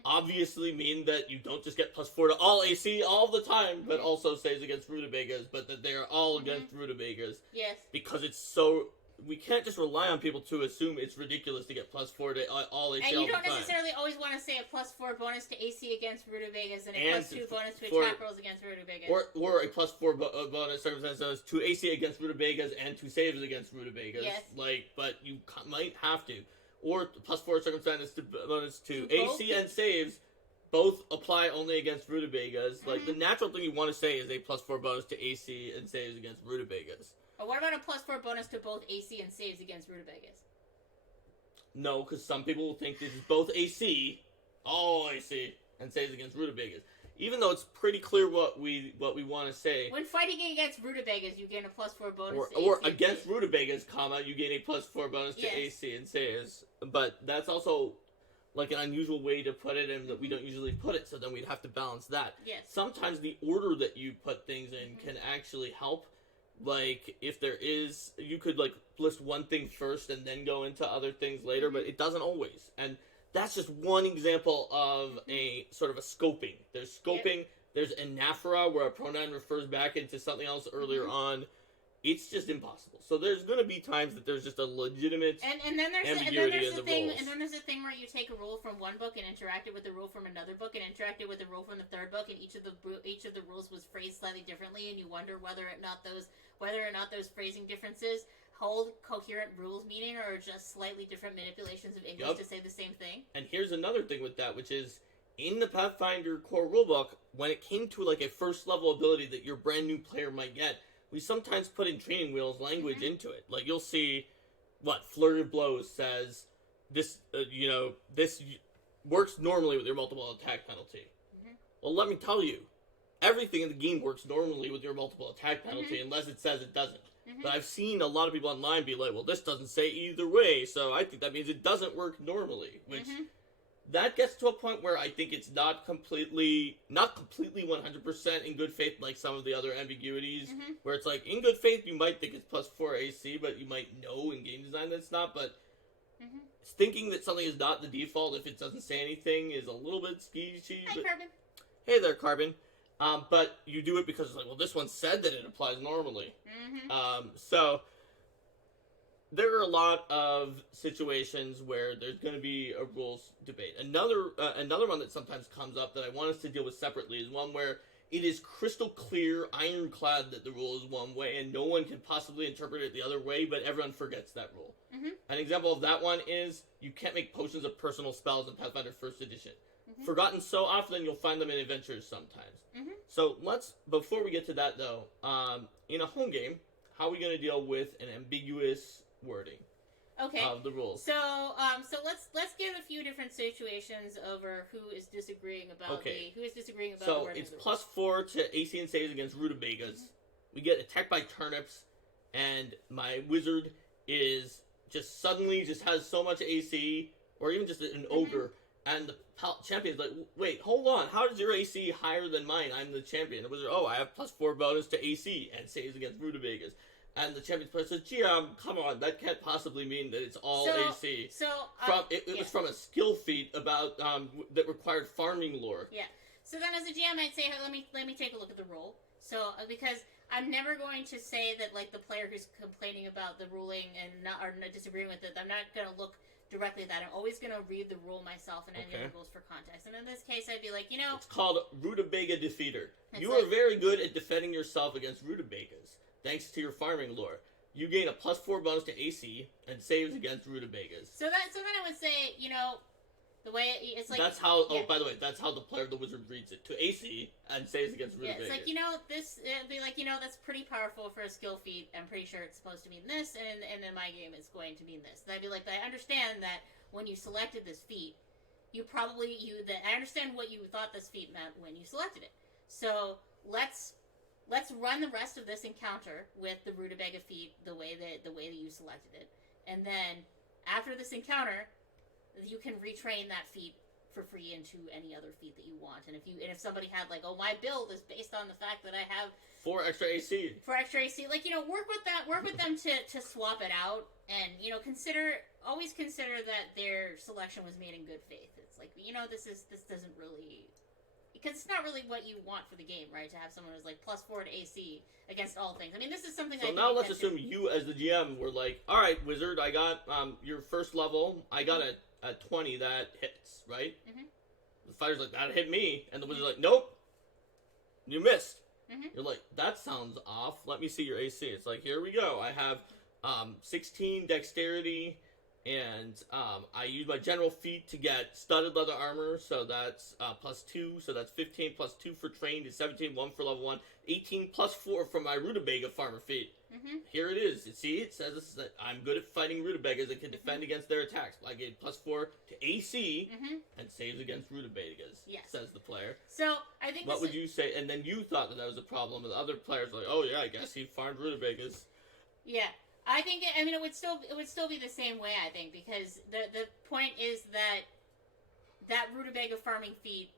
obviously mean that you don't just get +4 to all AC all the time, but also saves against rutabagas, but that they are all against rutabagas. Yes. Because it's so... We can't just rely on people to assume it's ridiculous to get +4 to all AC. And you don't necessarily always want to say a +4 bonus to AC against rutabagas and a +2 bonus to attack rolls against rutabagas. Or a +4 bonus circumstance to AC against rutabagas and to saves against rutabagas. Yes. But you might have to. Or +4 circumstance to bonus to AC and saves both apply only against rutabagas. Like, the natural thing you want to say is a +4 bonus to AC and saves against rutabagas. But what about a +4 bonus to both AC and saves against rutabagas? No, because some people will think this is both AC, all AC, and saves against Rutabagas. Even though it's pretty clear what we want to say. When fighting against Rutabagas, you gain a +4 bonus to AC. Or against Rutabagas, you gain a +4 bonus to AC and saves. But that's also like an unusual way to put it, and that we don't usually put it, so then we'd have to balance that. Yes. Sometimes the order that you put things in can actually help. Like, if there is, you could, like, list one thing first and then go into other things later, but it doesn't always. And that's just one example of a sort of a scoping. There's scoping, there's anaphora, where a pronoun refers back into something else earlier on. It's just impossible. So there's going to be times that there's just a legitimate ambiguity in the rules. And then there's a thing where you take a rule from one book and interact it with a rule from another book and interact it with a rule from the third book, and each of the rules was phrased slightly differently, and you wonder whether or not those phrasing differences hold coherent rules meaning, or are just slightly different manipulations of English to say the same thing. And here's another thing with that, which is in the Pathfinder core rulebook, when it came to like a first level ability that your brand new player might get, we sometimes put in Training Wheels language into it. Like, you'll see, Flurry of Blows says, this works normally with your multiple attack penalty. Well, let me tell you, everything in the game works normally with your multiple attack penalty, unless it says it doesn't. But I've seen a lot of people online be like, well, this doesn't say either way, so I think that means it doesn't work normally, which... That gets to a point where I think it's not completely 100% in good faith, like some of the other ambiguities, where it's like, in good faith, you might think it's +4 AC, but you might know in game design that it's not, but thinking that something is not the default if it doesn't say anything is a little bit skeezy. Hi, Carbon. Hey there, Carbon. But you do it because it's like, well, this one said that it applies normally. So... There are a lot of situations where there's going to be a rules debate. Another one that sometimes comes up that I want us to deal with separately is one where it is crystal clear, ironclad that the rule is one way and no one can possibly interpret it the other way, but everyone forgets that rule. An example of that one is you can't make potions of personal spells in Pathfinder 1st Edition. Forgotten so often you'll find them in adventures sometimes. So before we get to that though, in a home game, how are we going to deal with an ambiguous wording of the rules? So let's give a few different situations over who is disagreeing about So it's +4 to AC and saves against Rutabagas. We get attacked by turnips, and my wizard is just suddenly has so much AC, or even just an ogre, and the champion's like, wait, hold on, how is your AC higher than mine? I'm the champion. The wizard, I have +4 bonus to AC and saves against Rutabagas. And the champion's player says, come on, that can't possibly mean that it's all AC. It was from a skill feat about that required farming lore. Yeah. So then as a GM, I'd say, hey, let me take a look at the rule. So, because I'm never going to say that, like, the player who's complaining about the ruling and not disagreeing with it, I'm not going to look directly at that. I'm always going to read the rule myself and any other rules for context. And in this case, I'd be like, It's called Rutabaga Defeater. You are very good at defending yourself against Rutabagas. Thanks to your farming lore, you gain a +4 bonus to AC and saves against Rutabagas. So then I would say, the way it's like... That's how, by the way, that's how the player of the wizard reads it. To AC and saves against Rutabagas. It's like, it'd be like, that's pretty powerful for a skill feat. I'm pretty sure it's supposed to mean this, and in my game it's going to mean this. And I'd be like, I understand that when you selected this feat, I understand what you thought this feat meant when you selected it. So, let's run the rest of this encounter with the Rutabaga feat the way that you selected it, and then after this encounter, you can retrain that feat for free into any other feat that you want. And if somebody had like, my build is based on the fact that I have 4 extra AC, like work with them to swap it out, and always consider that their selection was made in good faith. It's like this doesn't really. Because it's not really what you want for the game, right? To have someone who's like +4 to AC against all things. I mean, this is something. So now let's assume you, as the GM, were like, "All right, wizard, I got your first level. I got a 20 that hits, right?" The fighter's like, "That hit me," and the wizard's like, "Nope, you missed." You're like, "That sounds off. Let me see your AC." It's like, here we go. I have 16 dexterity, And I use my general feat to get studded leather armor, so that's +2, so that's 15 +2 for trained is 17, 1 for level 1, 18 +4 for my Rutabaga farmer feat. Here it is. See, it says that I'm good at fighting Rutabagas and can defend against their attacks. I get +4 to AC and saves against Rutabagas, says the player. So, I think what would you say? And then you thought that was a problem, and the other players were like, oh yeah, I guess he farmed Rutabagas. Yeah. I think it would still be the same way, I think, because the point is that Rutabaga farming feat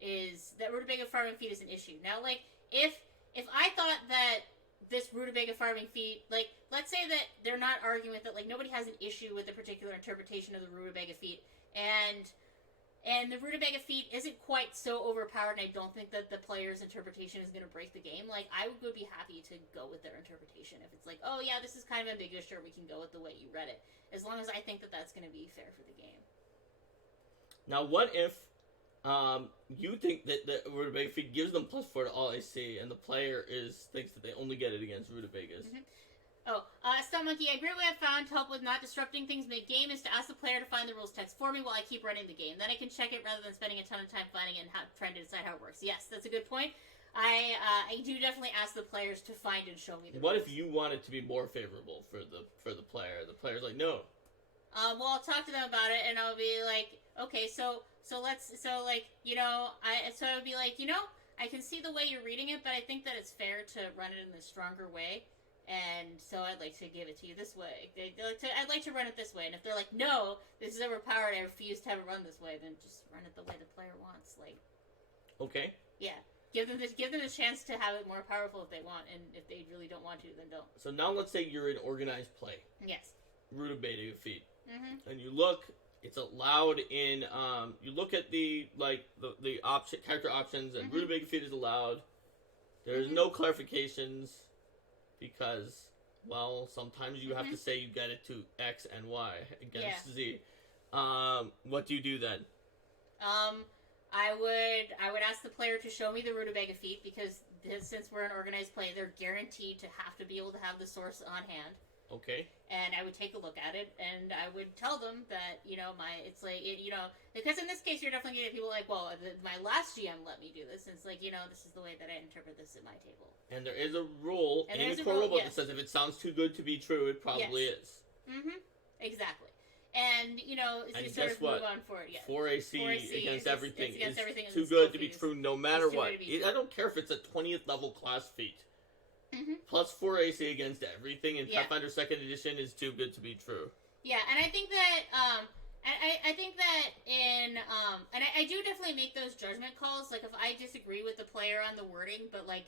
is an issue. Now, like, if I thought that this Rutabaga farming feat, like, let's say that they're not arguing with it, like, nobody has an issue with the particular interpretation of the Rutabaga feat, and the Rutabaga feat isn't quite so overpowered, and I don't think that the player's interpretation is going to break the game. Like, I would be happy to go with their interpretation. If it's like, oh yeah, this is kind of ambiguous, sure, we can go with the way you read it. As long as I think that that's going to be fair for the game. Now, what if you think that the Rutabaga feat gives them +4 to all AC, and the player thinks that they only get it against Rutabagas? Stun Monkey, a great way I've found to help with not disrupting things mid-game is to ask the player to find the rules text for me while I keep running the game. Then I can check it rather than spending a ton of time finding it and trying to decide how it works. Yes, that's a good point. I do definitely ask the players to find and show me the rules. What if you want it to be more favorable for the player? The player's like, no. Well, I'll talk to them about it, and I'll be like, okay, I would be like, I can see the way you're reading it, but I think that it's fair to run it in the stronger way. And so I'd like to give it to you this way. I'd like to run it this way. And if they're like, no, this is overpowered, I refuse to have it run this way, then just run it the way the player wants. Like, okay. Yeah. Give them the chance to have it more powerful if they want, and if they really don't want to, then don't. So now let's say you're in organized play. Yes. Rutabaga feat. And you look, it's allowed in, you look at the character options, and Rutabaga feat is allowed. There's no clarifications. Because, well, sometimes you have to say you get it to X and Y against Z. What do you do then? I would ask the player to show me the Rutabaga feat, because since we're an organized play, they're guaranteed to have to be able to have the source on hand. Okay. And I would take a look at it, and I would tell them that, because in this case, you're definitely going to get people like, well, my last GM let me do this, and it's like, this is the way that I interpret this at my table. And there is a rule in the core rulebook that says if it sounds too good to be true, it probably is. Exactly. And, and you sort of move on forward. 4 AC against everything is too good to be true no matter what. I don't care if it's a 20th level class feat. +4 AC against everything in Pathfinder 2nd Edition is too good to be true. Yeah, and I think that, I do definitely make those judgment calls. Like, if I disagree with the player on the wording, but, like,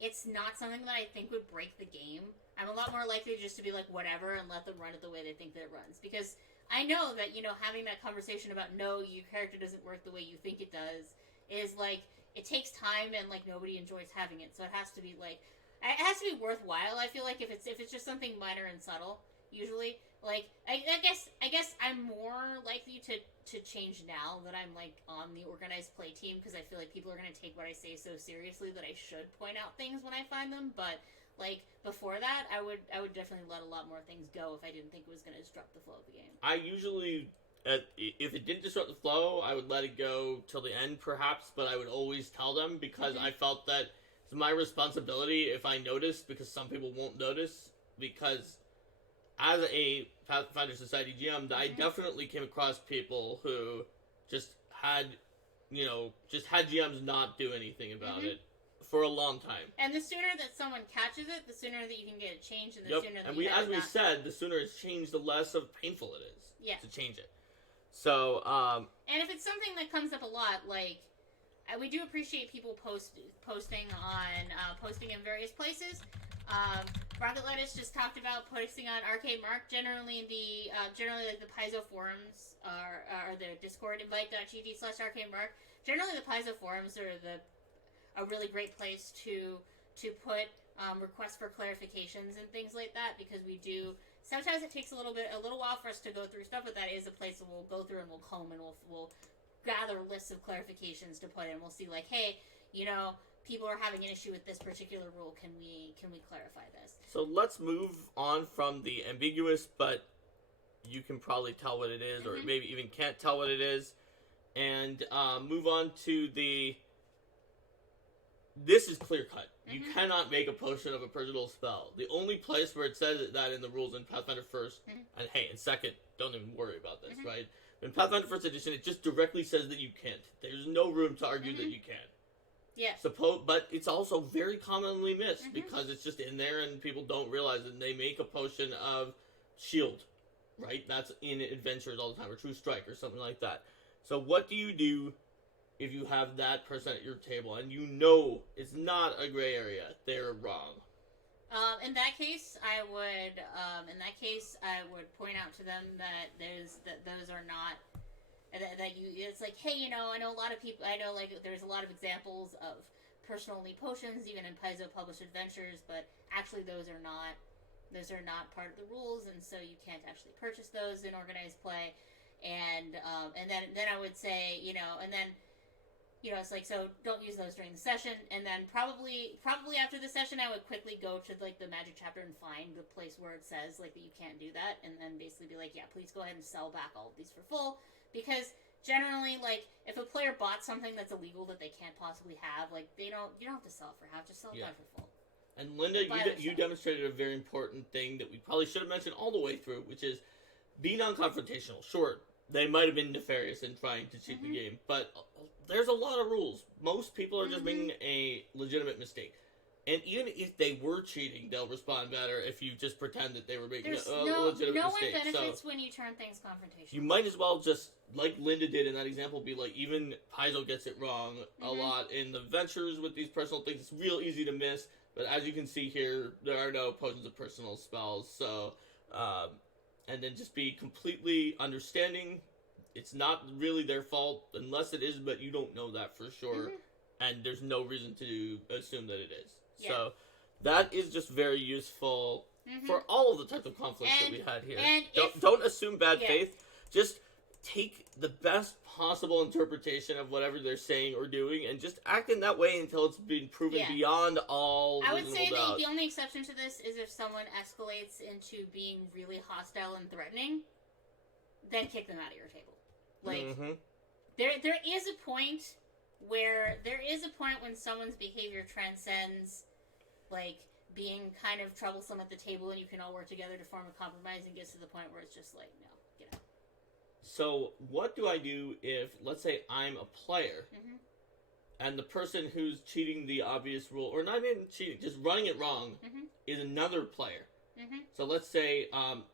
it's not something that I think would break the game, I'm a lot more likely just to be like, whatever, and let them run it the way they think that it runs. Because I know that, having that conversation about, no, your character doesn't work the way you think it does, is, like, it takes time, and, like, nobody enjoys having it. So it has to be, like, it has to be worthwhile. I feel like if it's just something minor and subtle, usually, like, I guess I'm more likely to change now that I'm, like, on the organized play team, because I feel like people are going to take what I say so seriously that I should point out things when I find them. But, like, before that, I would definitely let a lot more things go if I didn't think it was going to disrupt the flow of the game. I usually, if it didn't disrupt the flow, I would let it go till the end, perhaps, but I would always tell them, because I felt that it's my responsibility if I notice, because some people won't notice, because as a Pathfinder Society GM, I definitely came across people who just had GMs not do anything about it for a long time. And the sooner that someone catches it, the sooner that you can get it changed, and the sooner that as we said, the sooner it's changed, the less of painful it is to change it. So, and if it's something that comes up a lot, like, we do appreciate people posting in various places. Rocket Lettuce just talked about posting on Arcade Mark. Generally, like the Paizo forums are the Discord invite.gg/Arcade Mark. Generally, the Paizo forums are a really great place to put requests for clarifications and things like that, because we do. Sometimes it takes a little while for us to go through stuff, but that is a place that we'll go through and we'll comb and we'll gather lists of clarifications to put in. We'll see, like, hey, people are having an issue with this particular rule. Can we clarify this? So let's move on from the ambiguous but you can probably tell what it is, or Mhm. maybe even can't tell what it is. And move on to the... This is clear cut. You Mhm. cannot make a potion of a personal spell. The only place where it says that in the rules in Pathfinder First, Mhm. and hey, in Second, don't even worry about this, Mhm. right? In Pathfinder First Edition, it just directly says that you can't. There's no room to argue that Mhm. you can. Yeah. But it's also very commonly missed Mhm. because it's just in there and people don't realize it. And they make a potion of shield, right? That's in adventures all the time, or True Strike, or something like that. So what do you do if you have that person at your table and you know it's not a gray area? They're wrong. In that case, I would point out to them that those are not that you. It's like, hey, I know a lot of people. I know like there's a lot of examples of personal only potions, even in Paizo published adventures, but actually those are not part of the rules, and so you can't actually purchase those in organized play. And then I would say, and then it's like, so don't use those during the session, and then probably after the session, I would quickly go to like the magic chapter and find the place where it says like that you can't do that, and then basically be like, yeah, please go ahead and sell back all of these for full, because generally, like, if a player bought something that's illegal that they can't possibly have, like, you don't have to sell it for half, just sell it back for full. And Linda, you demonstrated a very important thing that we probably should have mentioned all the way through, which is be non-confrontational. Sure, they might have been nefarious in trying to cheat the game, but there's a lot of rules. Most people are just making a legitimate mistake. And even if they were cheating, they'll respond better if you just pretend that they were making a legitimate mistake. No one benefits when you turn things confrontational. You might as well just, like Linda did in that example, be like, even Paizo gets it wrong a lot in the ventures with these personal things. It's real easy to miss, but as you can see here, there are no potions of personal spells, so... and then just be completely understanding. It's not really their fault, unless it is, but you don't know that for sure, and there's no reason to assume that it is. Yeah. So that is just very useful for all of the types of conflicts that we had here. And don't assume bad faith. Just take the best possible interpretation of whatever they're saying or doing, and just act in that way until it's been proven beyond all I would say doubt. The only exception to this is if someone escalates into being really hostile and threatening, then kick them out of your table. Like, there is a point when someone's behavior transcends, like, being kind of troublesome at the table, and you can all work together to form a compromise, and gets to the point where it's just like, no, get out. So, what do I do if, let's say, I'm a player, and the person who's cheating the obvious rule, or not even cheating, just running it wrong, is another player? So, let's say I'm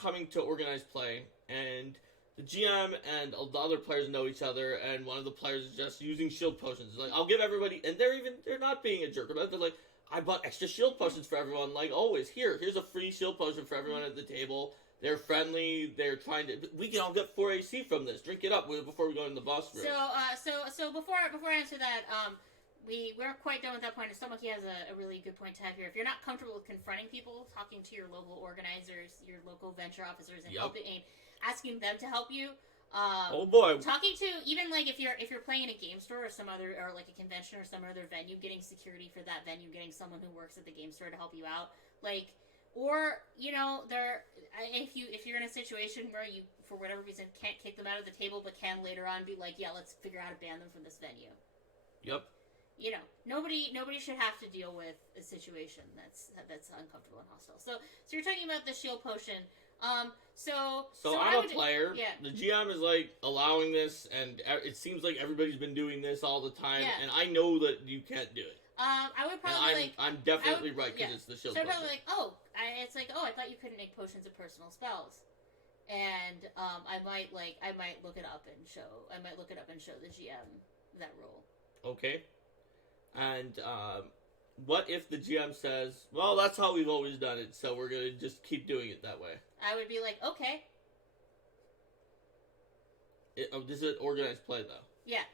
coming to organized play, and the GM and the other players know each other, and one of the players is just using shield potions. Like, I'll give everybody, and they're not being a jerk about it. They're like, I bought extra shield potions for everyone. Like, always, here's a free shield potion for everyone at the table. They're friendly. They're trying to. We can all get 4 AC from this. Drink it up before we go in the boss room. So before I answer that, we're quite done with that point. And Stomoki has a really good point to have here. If you're not comfortable with confronting people, talking to your local organizers, your local venture officers, and asking them to help you. Oh boy! Talking to, even like if you're playing in a game store or some other, or like a convention or some other venue, getting security for that venue, getting someone who works at the game store to help you out, like. Or, if you're in a situation where you, for whatever reason, can't kick them out of the table, but can later on be like, yeah, let's figure out how to ban them from this venue. Yep. Nobody should have to deal with a situation that's uncomfortable and hostile. So you're talking about the shield potion. So I'm a player. Yeah. The GM is like allowing this, and it seems like everybody's been doing this all the time, and I know that you can't do it. I would probably I'm definitely right because it's the shield. So I'm probably like, I thought you couldn't make potions of personal spells, and I might look it up and show the GM that rule. Okay, and what if the GM says, well, that's how we've always done it, so we're gonna just keep doing it that way? I would be like, okay. This is an organized play, though. Yeah.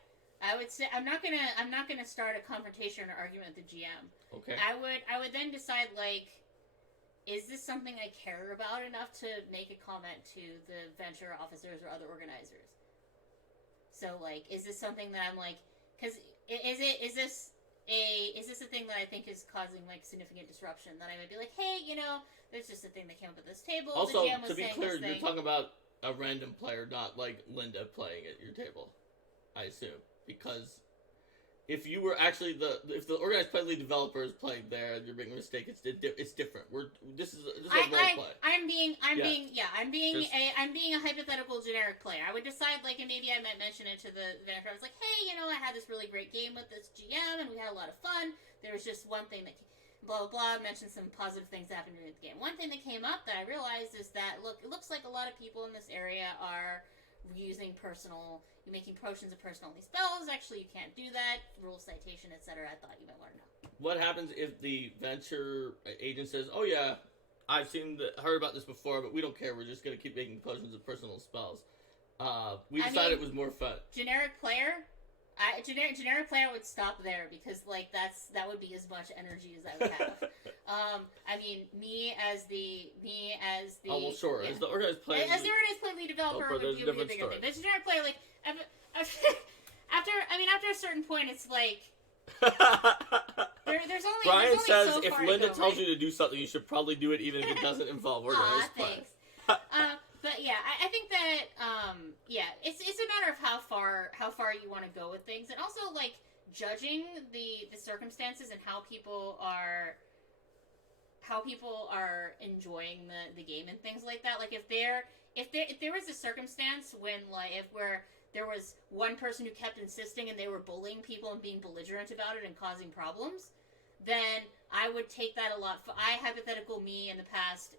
I would say I'm not gonna start a confrontation or argument with the GM. Okay. I would then decide, like, is this something I care about enough to make a comment to the venture officers or other organizers? So, like, is this something that I'm like, because is is this a thing that I think is causing like significant disruption? That I might be like, hey, there's just a thing that came up at this table. Also, the GM was to be saying clear, this you're thing. talking about a random player, not like Linda playing at your table, I assume. Because if you were actually if the organized play lead developer is playing there and you're making a mistake, it's different. This is a role play. I'm being Just- a hypothetical generic player. I would decide like, and maybe I might mention it to the vendor. I was like, hey, I had this really great game with this GM and we had a lot of fun. There was just one thing that blah blah blah. Mentioned some positive things that happened during the game. One thing that came up that I realized is that it looks like a lot of people in this area are using you're making potions of personal spells. Actually, you can't do that. Rule citation, etc. I thought you might want to know. What happens if the venture agent says, "Oh yeah, I've heard about this before, but we don't care. We're just gonna keep making potions of personal spells." We decided it was more fun. Generic player. Generic player would stop there because like that would be as much energy as I would have. Me as the Oh well, sure. yeah. As the organized play, as the organized play lead developer would be a bigger thing. But generic player, like after a certain point, it's like there's only Brian there's only says so if far Linda to go, tells right? you to do something, you should probably do it even if it doesn't involve organized play. Thanks. But yeah, I think that it's a matter of how far you want to go with things, and also like judging the circumstances and how people are enjoying the game and things like that. Like if there was a circumstance where there was one person who kept insisting and they were bullying people and being belligerent about it and causing problems, then I would take that a lot. Hypothetical me in the past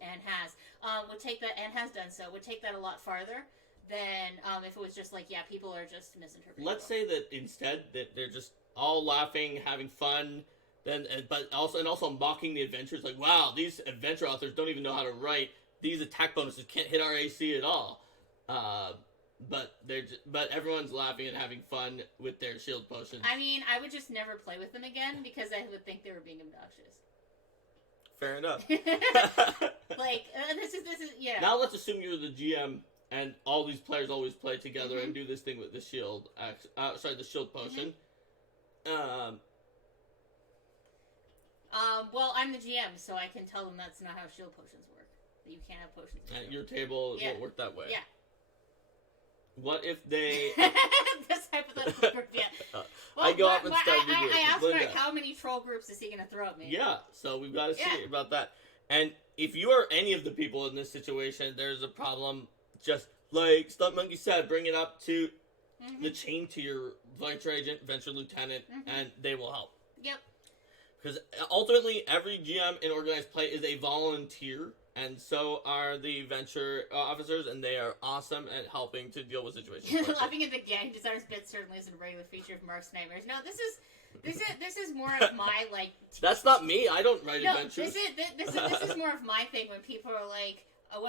would take that, and has done so, would take that a lot farther than if it was just like, yeah, people are just misinterpreting. Let's say that instead that they're just all laughing, having fun, but also mocking the adventurers. Like, wow, these adventure authors don't even know how to write. These attack bonuses can't hit our AC at all. But everyone's laughing and having fun with their shield potions. I would just never play with them again because I would think they were being obnoxious. Fair enough. This is yeah. Now let's assume you're the GM and all these players always play together and do this thing with the shield. The shield potion. Well, I'm the GM, so I can tell them that's not how shield potions work. That you can't have potions. At your table, it won't work that way. Yeah. What if they? This hypothetical group, yeah. I go up and start the group. I asked Linda. Greg, how many troll groups is he going to throw at me? Yeah, so we've got to see about that. And if you are any of the people in this situation, there's a problem. Just like Stunt Monkey said, bring it up to the chain to your venture agent, venture lieutenant, and they will help. Yep. Because ultimately, every GM in organized play is a volunteer, and so are the venture officers, and they are awesome at helping to deal with situations. Laughing at the gang designers bit certainly isn't a regular feature of Mark's Nightmares. No, this is more of my like. That's not me. I don't write adventures. This is more of my thing when people are like. I'm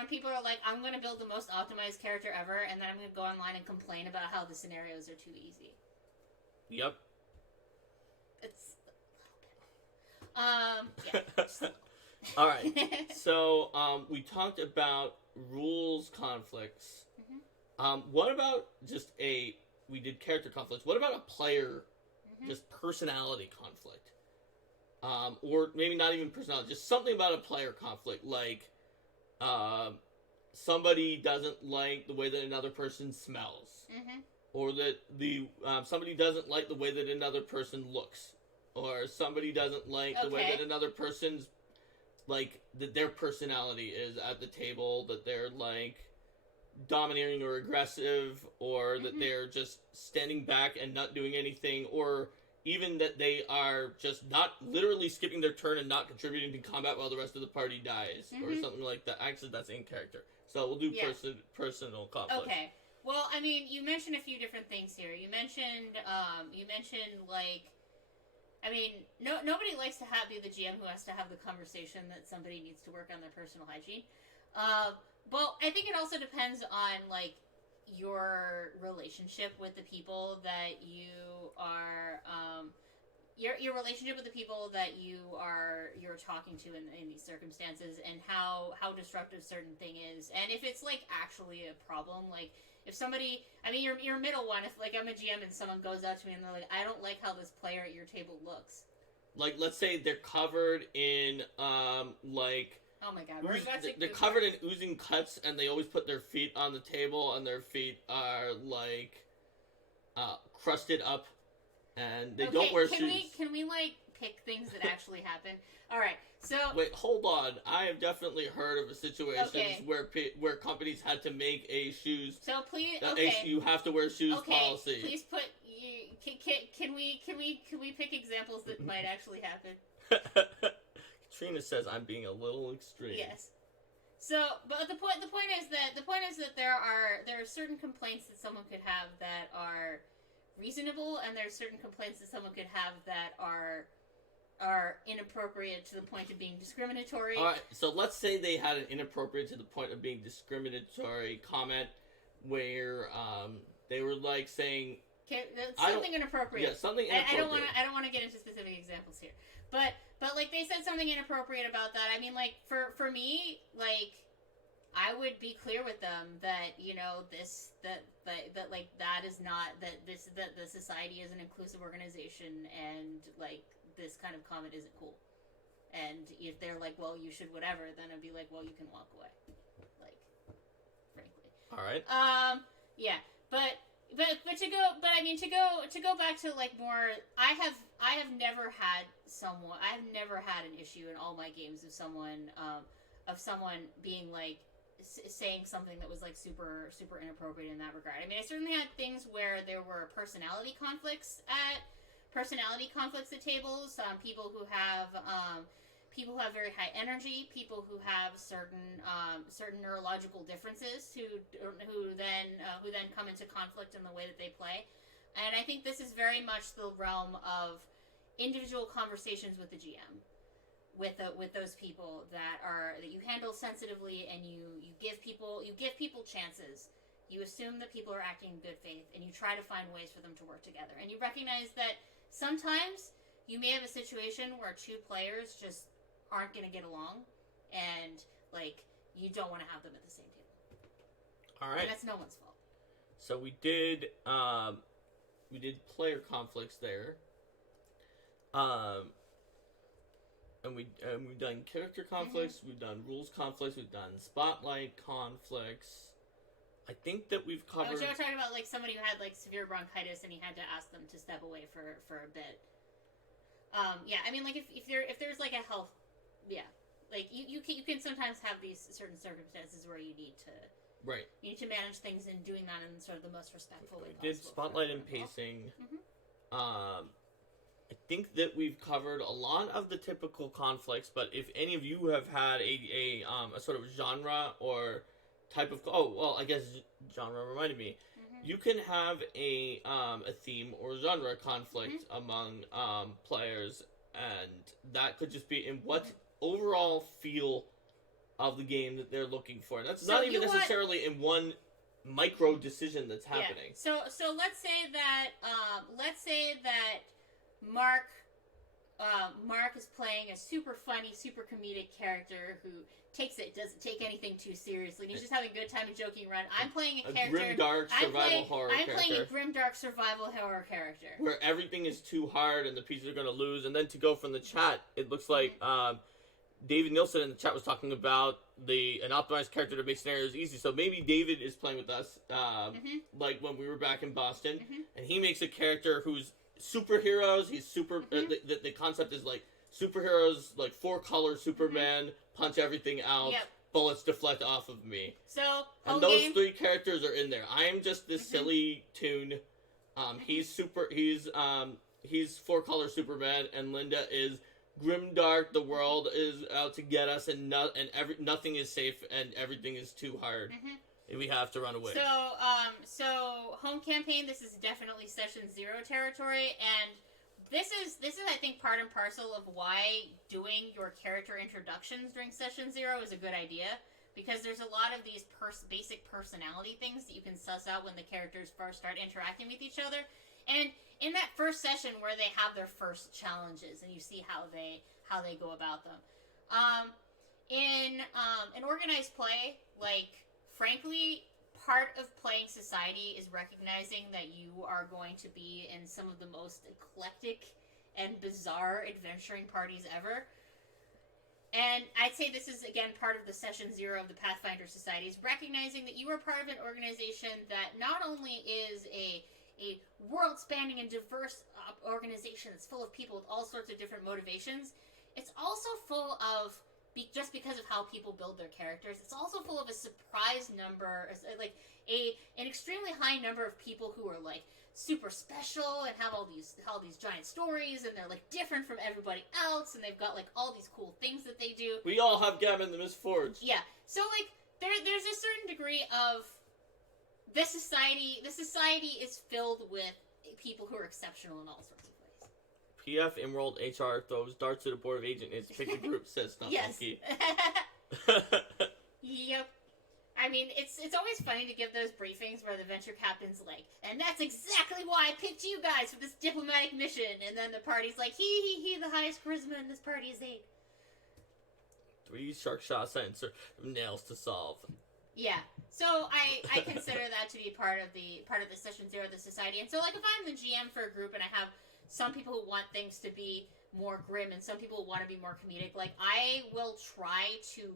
going to build the most optimized character ever, and then I'm going to go online and complain about how the scenarios are too easy. Yep. It's a little bit. Yeah. All right. So we talked about rules conflicts. What about we did character conflicts. What about a player, just personality conflict? Or maybe not even personality, just something about a player conflict, like somebody doesn't like the way that another person smells, or that somebody doesn't like the way that another person looks, or somebody doesn't like the way that another person's that their personality is at the table, that they're like domineering or aggressive, or that they're just standing back and not doing anything, or even that they are just not literally skipping their turn and not contributing to combat while the rest of the party dies, or something like that. Actually, that's in character. So we'll do personal conflict. Okay. Well, you mentioned a few different things here. You mentioned nobody likes to be the GM who has to have the conversation that somebody needs to work on their personal hygiene. But I think it also depends on your relationship with the people that you are your relationship with the people that you're talking to in these circumstances, and how disruptive certain thing is, and if it's actually a problem. If somebody, your middle one, if I'm a GM and someone goes out to me and they're like, I don't like how this player at your table looks, like, let's say they're covered in, like, Oh my god, we're about to. they're covered in oozing cuts, and they always put their feet on the table, and their feet are, like, crusted up, and they don't wear shoes. Can we, like, pick things that actually happen? Alright, so... Wait, hold on. I have definitely heard of situations where companies had to make a shoes... So please, you have to wear shoes policy. Please put... Can we pick examples that might actually happen? Katrina says I'm being a little extreme. Yes. So, but the point is that there are certain complaints that someone could have that are reasonable, and there are certain complaints that someone could have that are inappropriate to the point of being discriminatory. All right, so let's say they had an inappropriate to the point of being discriminatory comment where they were like saying something inappropriate. Yeah, something inappropriate. I don't want to get into specific examples here, but like they said something inappropriate about that. I mean, like for me, like I would be clear with them that that is not that the society is an inclusive organization, and like this kind of comment isn't cool. And if they're like, well, you should whatever, then I'd be like, well, you can walk away. Like, frankly. All right. Yeah, but to go back to like more, I have never had an issue in all my games of someone being like saying something that was like super inappropriate in that regard. I mean, I certainly had things where there were personality conflicts at tables. People who have very high energy, people who have certain neurological differences, who then come into conflict in the way that they play. And I think this is very much the realm of individual conversations with the GM, with those people that you handle sensitively, and you give people chances. You assume that people are acting in good faith, and you try to find ways for them to work together. And you recognize that sometimes you may have a situation where two players just aren't going to get along, and like you don't want to have them at the same table. All right. And that's no one's fault. So we did player conflicts there. And we've done character conflicts, we've done rules conflicts, we've done spotlight conflicts. I think that we've covered... Oh, you're talking about like somebody who had like severe bronchitis and he had to ask them to step away for a bit. Yeah, I mean, like if there's like a health... Yeah. Like you can sometimes have these certain circumstances where you need to... Right. You need to manage things, and doing that in sort of the most respectful way possible. We did spotlight and pacing. I think that we've covered a lot of the typical conflicts, but if any of you have had a sort of genre or type of... Oh, well, I guess genre reminded me. You can have a theme or genre conflict among players, and that could just be in what overall feel of the game that they're looking for. And that's not even necessarily in one micro decision that's happening. Yeah. So let's say that Mark is playing a super funny, super comedic character who doesn't take anything too seriously, and he's just having a good time and joking around. I'm playing a character... grimdark survival horror character. I'm playing a grimdark survival horror character. Where everything is too hard and the pieces are going to lose. And then to go from the chat, it looks like David Nielsen in the chat was talking about an optimized character to make scenarios easy. So maybe David is playing with us, like when we were back in Boston, and he makes a character who's superheroes. He's super... The concept is like superheroes, like 4-color Superman, punch everything out, bullets deflect off of me. So, and those 3 characters are in there. I am just this silly toon. He's 4-color Superman, and Linda is grimdark. The world is out to get us, and nothing is safe, and everything is too hard. We have to run away. So home campaign. This is definitely session 0 territory, and this is I think part and parcel of why doing your character introductions during session 0 is a good idea, because there's a lot of these basic personality things that you can suss out when the characters first start interacting with each other, and in that first session where they have their first challenges, and you see how they go about them. In organized play, like, frankly, part of playing society is recognizing that you are going to be in some of the most eclectic and bizarre adventuring parties ever. And I'd say this is, again, part of the Session Zero of the Pathfinder Society, is recognizing that you are part of an organization that not only is a world-spanning and diverse organization that's full of people with all sorts of different motivations, it's also full of, just because of how people build their characters, it's also full of a surprise number, like an extremely high number of people who are like super special and have all these giant stories, and they're like different from everybody else, and they've got like all these cool things that they do. We all have Gavin the Mistforged. Yeah, so like there's a certain degree of the society. The society is filled with people who are exceptional in all sorts of ways. PF Emerald HR throws darts at a board of agent and pick a group, says Stuff Yes. Monkey. Yep. I mean, it's always funny to give those briefings where the venture captain's like, and that's exactly why I picked you guys for this diplomatic mission, and then the party's like, he, the highest charisma in this party is 8. 3 shark shots and nails to solve. Yeah. So I consider that to be part of the Session Zero of the society. And so, like, if I'm the GM for a group and I have some people who want things to be more grim and some people who want to be more comedic, like, I will try to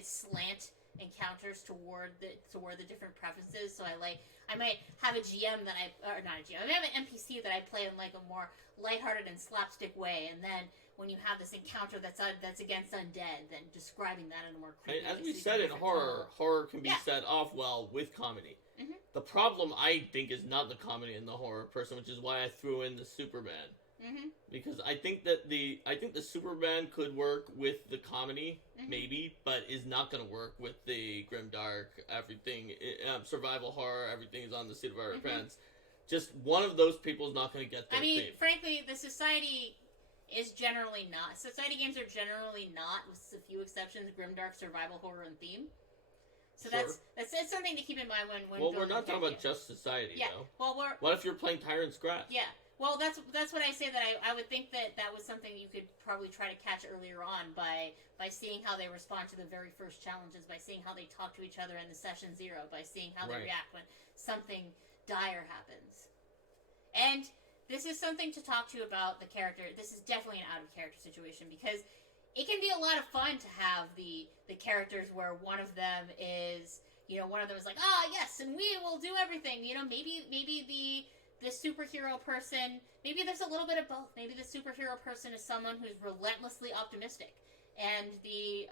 slant encounters toward the different preferences. So I might have a GM that I might have an NPC that I play in like a more lighthearted and slapstick way, and then when you have this encounter that's against undead, then describing that in a more creepy way. As we said in horror can be set off well with comedy. Mm-hmm. The problem, I think, is not the comedy in the horror person, which is why I threw in the Superman. Mm-hmm. Because I think the Superman could work with the comedy, Mm-hmm. maybe, but is not going to work with the grimdark, everything, survival horror, everything is on the seat of our pants. Just one of those people is not going to get their theme. Frankly, the society is generally not. Society games are generally not, with a few exceptions, grimdark, survival horror, and theme. So Sure. that's something to keep in mind when Well, we're building not a talking about character. just society, Yeah. though. Well, What if you're playing Tyrant Scratch? Yeah. Well, that's what I say, that I would think that was something you could probably try to catch earlier on by seeing how they respond to the very first challenges, by seeing how they talk to each other in the Session Zero, by seeing how they react when something dire happens. And this is something to talk to you about the character. This is definitely an out-of-character situation, because it can be a lot of fun to have the characters where one of them is like, yes, and we will do everything. Maybe the superhero person, maybe there's a little bit of both. Maybe the superhero person is someone who's relentlessly optimistic, and the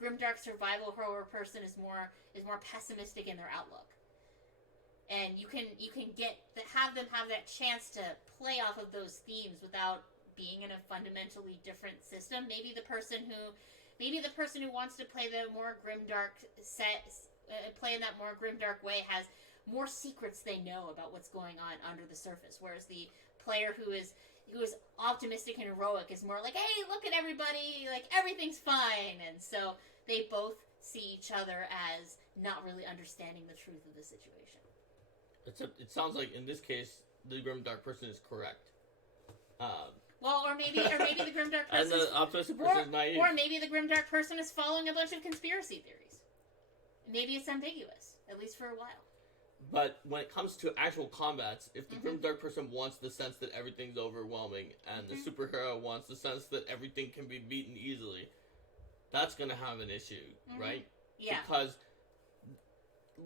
grimdark survival horror person is more pessimistic in their outlook. And you can have them have that chance to play off of those themes without being in a fundamentally different system. Maybe the person who wants to play the more grimdark play in that more grimdark way has more secrets they know about what's going on under the surface, whereas the player who is optimistic and heroic is more like, hey, look at everybody, like, everything's fine. And so they both see each other as not really understanding the truth of the situation. It sounds like in this case the grimdark person is correct. Or maybe the grimdark person, and the optimistic person is naive. Or maybe the grimdark person is following a bunch of conspiracy theories. Maybe it's ambiguous, at least for a while. But when it comes to actual combats, if the grimdark person wants the sense that everything's overwhelming, and the superhero wants the sense that everything can be beaten easily, that's going to have an issue, right? Yeah. Because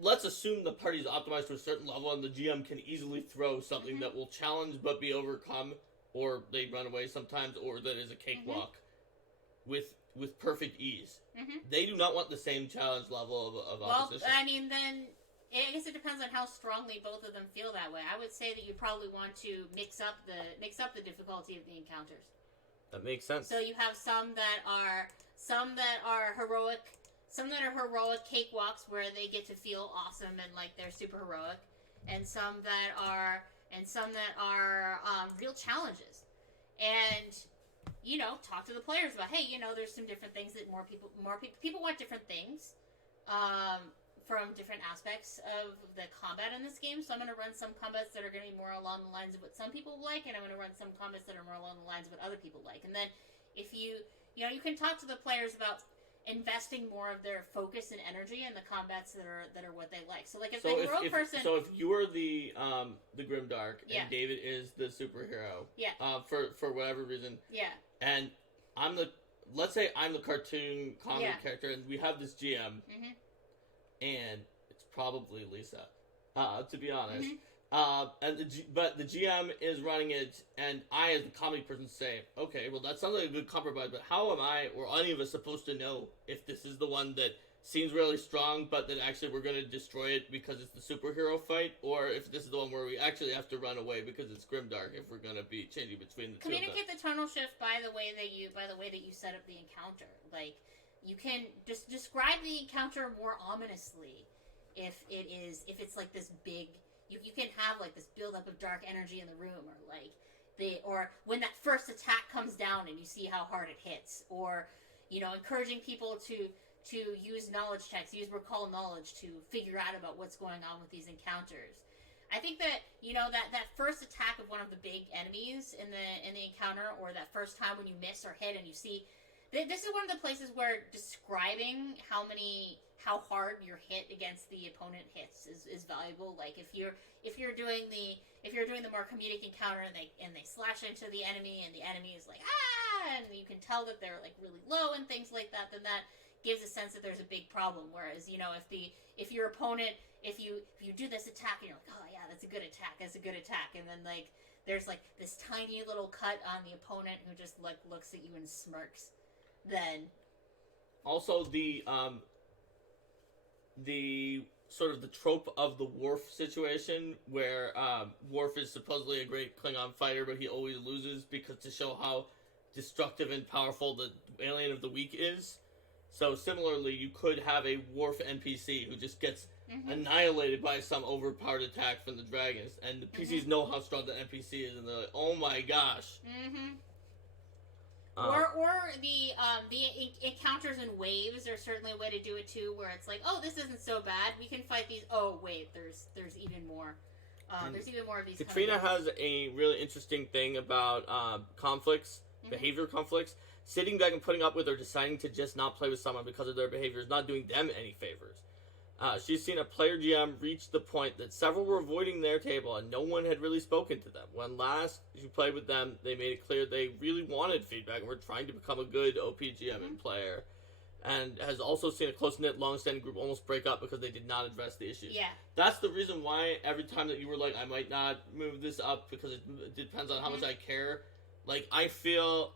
let's assume the party's optimized to a certain level, and the GM can easily throw something that will challenge but be overcome, or they run away sometimes, or that is a cakewalk with perfect ease. They do not want the same challenge level of opposition. Well, I mean, then I guess it depends on how strongly both of them feel that way. I would say that you probably want to mix up the difficulty of the encounters. That makes sense. So you have some that are heroic cakewalks where they get to feel awesome and like they're super heroic, and some that are real challenges. And talk to the players about, hey, there's some different things that more people want different things from different aspects of the combat in this game. So I'm going to run some combats that are going to be more along the lines of what some people like, and I'm going to run some combats that are more along the lines of what other people like. And then if you can talk to the players about investing more of their focus and energy in the combats that are what they like. So like if So the heroic person, so if you're the Grimdark Yeah. and David is the superhero, Yeah. For whatever reason, yeah, and let's say I'm the cartoon comedy Yeah. character, and we have this GM, Mhm. and it's probably Lisa, to be honest. Mhm. But the GM is running it, and I, as the comedy person, say, okay, well, that sounds like a good compromise, but how am I or any of us supposed to know if this is the one that seems really strong, but that actually we're going to destroy it because it's the superhero fight, or if this is the one where we actually have to run away because it's Grimdark if we're going to be changing between the two of them? Communicate the tonal shift by the way that you set up the encounter. Like you can just describe the encounter more ominously if it's like this big. You can have like this buildup of dark energy in the room, or when that first attack comes down and you see how hard it hits, or encouraging people to use knowledge checks, use recall knowledge to figure out about what's going on with these encounters. I think that that first attack of one of the big enemies in the encounter, or that first time when you miss or hit and you see, this is one of the places where describing how hard your hit against the opponent hits is valuable. Like if you're doing the more comedic encounter and they slash into the enemy and the enemy is like and you can tell that they're like really low and things like that, then that gives a sense that there's a big problem. Whereas if your opponent, if you do this attack and you're like, oh yeah, that's a good attack, and then like there's like this tiny little cut on the opponent who just like looks at you and smirks, then also the sort of the trope of the Worf situation where Worf is supposedly a great Klingon fighter, but he always loses because to show how destructive and powerful the alien of the week is. So similarly, you could have a Worf NPC who just gets annihilated by some overpowered attack from the dragons, and the PCs know how strong the NPC is, and they're like, "Oh my gosh!" Or the encounters in waves are certainly a way to do it too, where it's like, oh, this isn't so bad. We can fight these. Oh wait, there's even more. There's even more of these. Katrina has a really interesting thing about conflicts, behavior conflicts. Sitting back and putting up with or deciding to just not play with someone because of their behavior is not doing them any favors. She's seen a player GM reach the point that several were avoiding their table and no one had really spoken to them. When last she played with them, they made it clear they really wanted feedback and were trying to become a good OPGM and player. And has also seen a close-knit, long-standing group almost break up because they did not address the issues. Yeah. That's the reason why every time that you were like, I might not move this up because it depends on how much I care. Like, I feel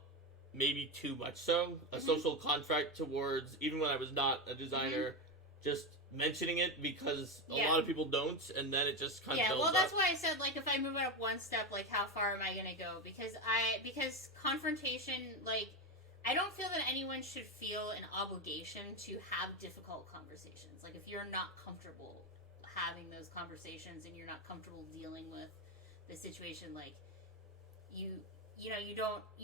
maybe too much so. A social contract towards, even when I was not a designer, just mentioning it because a lot of people don't, and then it just kind of builds up. That's why I said, like, if I move it up one step, like, how far am I going to go? Because confrontation, like, I don't feel that anyone should feel an obligation to have difficult conversations. Like, if you're not comfortable having those conversations and you're not comfortable dealing with the situation, like, you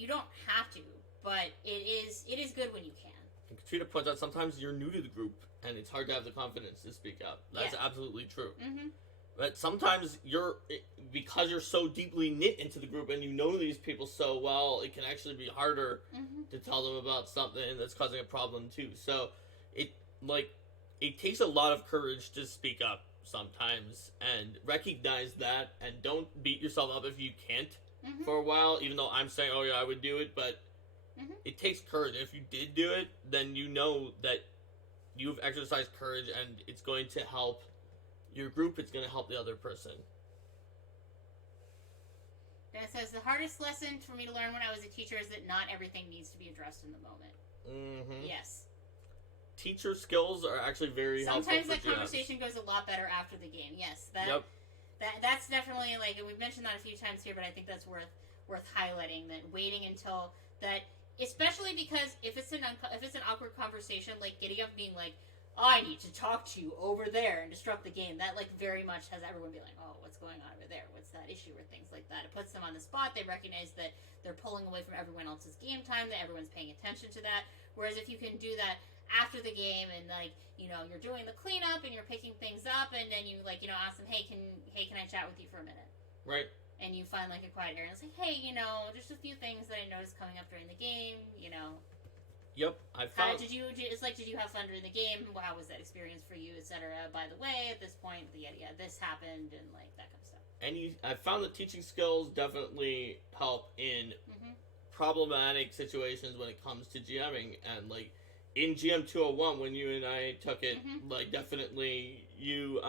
don't have to, but it is good when you can. And Katrina points out sometimes you're new to the group and it's hard to have the confidence to speak up. That's absolutely true. But sometimes because you're so deeply knit into the group and you know these people so well, it can actually be harder to tell them about something that's causing a problem too. So it takes a lot of courage to speak up sometimes, and recognize that, and don't beat yourself up if you can't for a while, even though I'm saying, oh yeah, I would do it, but it takes courage. If you did do it, then you know that you've exercised courage and it's going to help your group, it's going to help the other person. And it says, the hardest lesson for me to learn when I was a teacher is that not everything needs to be addressed in the moment. Yes. Teacher skills are actually very helpful. Sometimes that conversation goes a lot better after the game. Yes. That's definitely, like, and we've mentioned that a few times here, but I think that's worth highlighting, that waiting until that, especially because if it's an awkward conversation, like getting up and being like, I need to talk to you over there and disrupt the game, that like very much has everyone be like, oh, what's going on over there? What's that issue, or things like that. It puts them on the spot. They recognize that they're pulling away from everyone else's game time, that everyone's paying attention to that. Whereas if you can do that after the game and like, you're doing the cleanup and you're picking things up, and then you like, ask them, hey, can I chat with you for a minute? Right. And you find like a quiet area and it's like, hey, just a few things that I noticed coming up during the game, Yep, I How found. did you? It's like, did you have fun during the game? How was that experience for you, etc.? By the way, at this point, yada, this happened, and like that kind of stuff. I found that teaching skills definitely help in Mm-hmm. problematic situations when it comes to GMing, and like in GM 201 when you and I took it, Mhm. like definitely you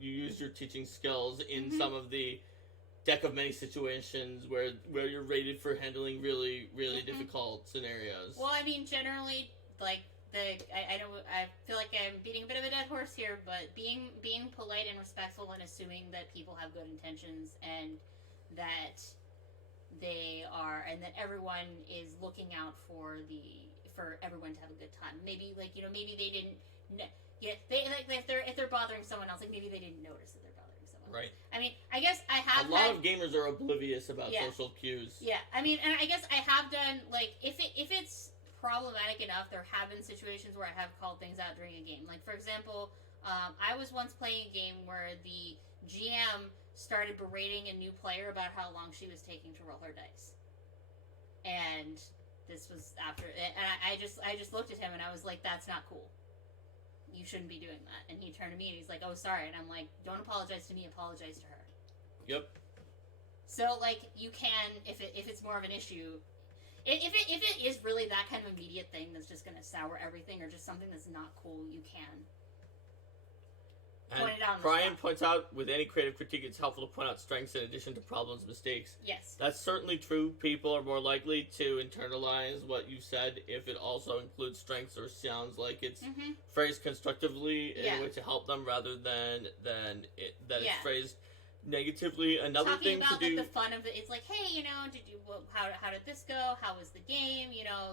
used your teaching skills in Mhm. some of the deck of many situations where you're rated for handling really Mhm. difficult scenarios. Well, I mean, generally, like I know I feel like I'm beating a bit of a dead horse here, but being polite and respectful and assuming that people have good intentions and that they are and that everyone is looking out for everyone to have a good time. Maybe like maybe they didn't. Yeah, they like if they're bothering someone else, like maybe they didn't notice that they're bothering someone. Right. I mean, I guess I have a lot of gamers are oblivious about Yeah. social cues. Yeah, I mean, and I guess I have done like if it's problematic enough, there have been situations where I have called things out during a game. Like for example, I was once playing a game where the GM started berating a new player about how long she was taking to roll her dice, and this was after, and I just looked at him and I was like, that's not cool. You shouldn't be doing that. And he turned to me and he's like, oh, sorry. And I'm like, don't apologize to me, apologize to her. Yep. So like you can, if it's more of an issue, if it is really that kind of immediate thing that's just gonna sour everything or just something that's not cool, you can And point it out on the Brian spot. points out, with any creative critique, it's helpful to point out strengths in addition to problems, mistakes. Yes. That's certainly true. People are more likely to internalize what you said if it also includes strengths or sounds like it's Mm-hmm. phrased constructively in Yeah. a way to help them rather than that Yeah. it's phrased negatively. Another Talking thing about to do. like the fun of it, it's like, hey, how did this go? How was the game?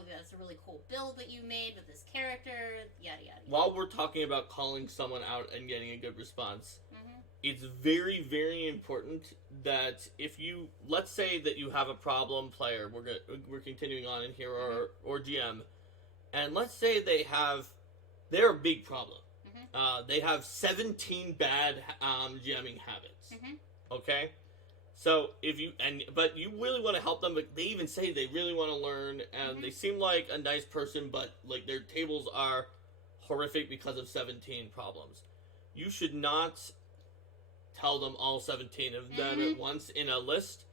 That's a really cool build that you made with this character. Yada yada. While we're talking about calling someone out and getting a good response, Mm-hmm. it's very, very important that if you, let's say that you have a problem player, we're continuing on in here, or GM, and let's say they're a big problem. Mm-hmm. They have 17 bad GMing habits. Mm-hmm. Okay, so but you really want to help them, but they even say they really want to learn, and Mhm. they seem like a nice person, but like their tables are horrific because of 17 problems. You should not tell them all 17 of them Mhm. at once in a list.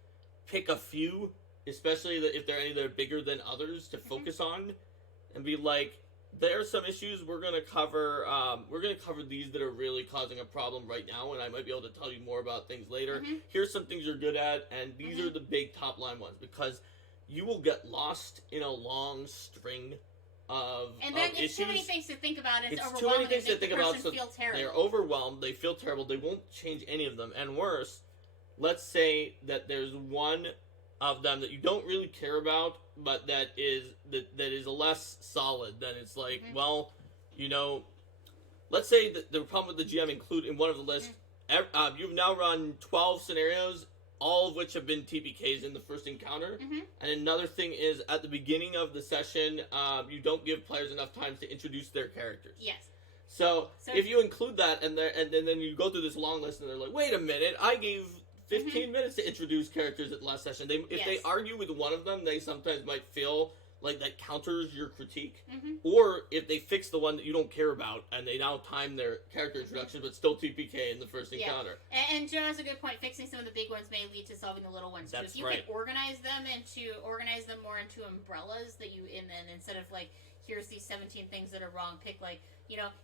Pick a few, especially if there are any that are bigger than others, to focus on, and be like, there are some issues we're gonna cover. We're gonna cover these that are really causing a problem right now, and I might be able to tell you more about things later. Mhm. Here's some things you're good at, and these are the big top line ones, because you will get lost in a long string of And then of it's too many issues. things to think about. It's It's too overwhelming. many things and to think the about, person so feel terrible. They're overwhelmed. They feel terrible. They won't change any of them. And worse, let's say that there's one of them that you don't really care about, but that is less solid. Then it's like, Mhm. well, let's say that the problem with the GM include in one of the lists. You've now run 12 scenarios, all of which have been TPKs in the first encounter. Mm-hmm. And another thing is, at the beginning of the session, you don't give players enough time to introduce their characters. Yes. So if you include that, and then you go through this long list, and they're like, "Wait a minute, I gave 15 minutes to introduce characters at the last session." If they Yes. argue with one of them, they sometimes might feel like that counters your critique. Mm-hmm. Or if they fix the one that you don't care about, and they now time their character introduction, but still TPK in the first encounter. And Joe has a good point. Fixing some of the big ones may lead to solving the little ones That's too. If you right. can organize them more into umbrellas that you and then instead of like here's these 17 things that are wrong, pick like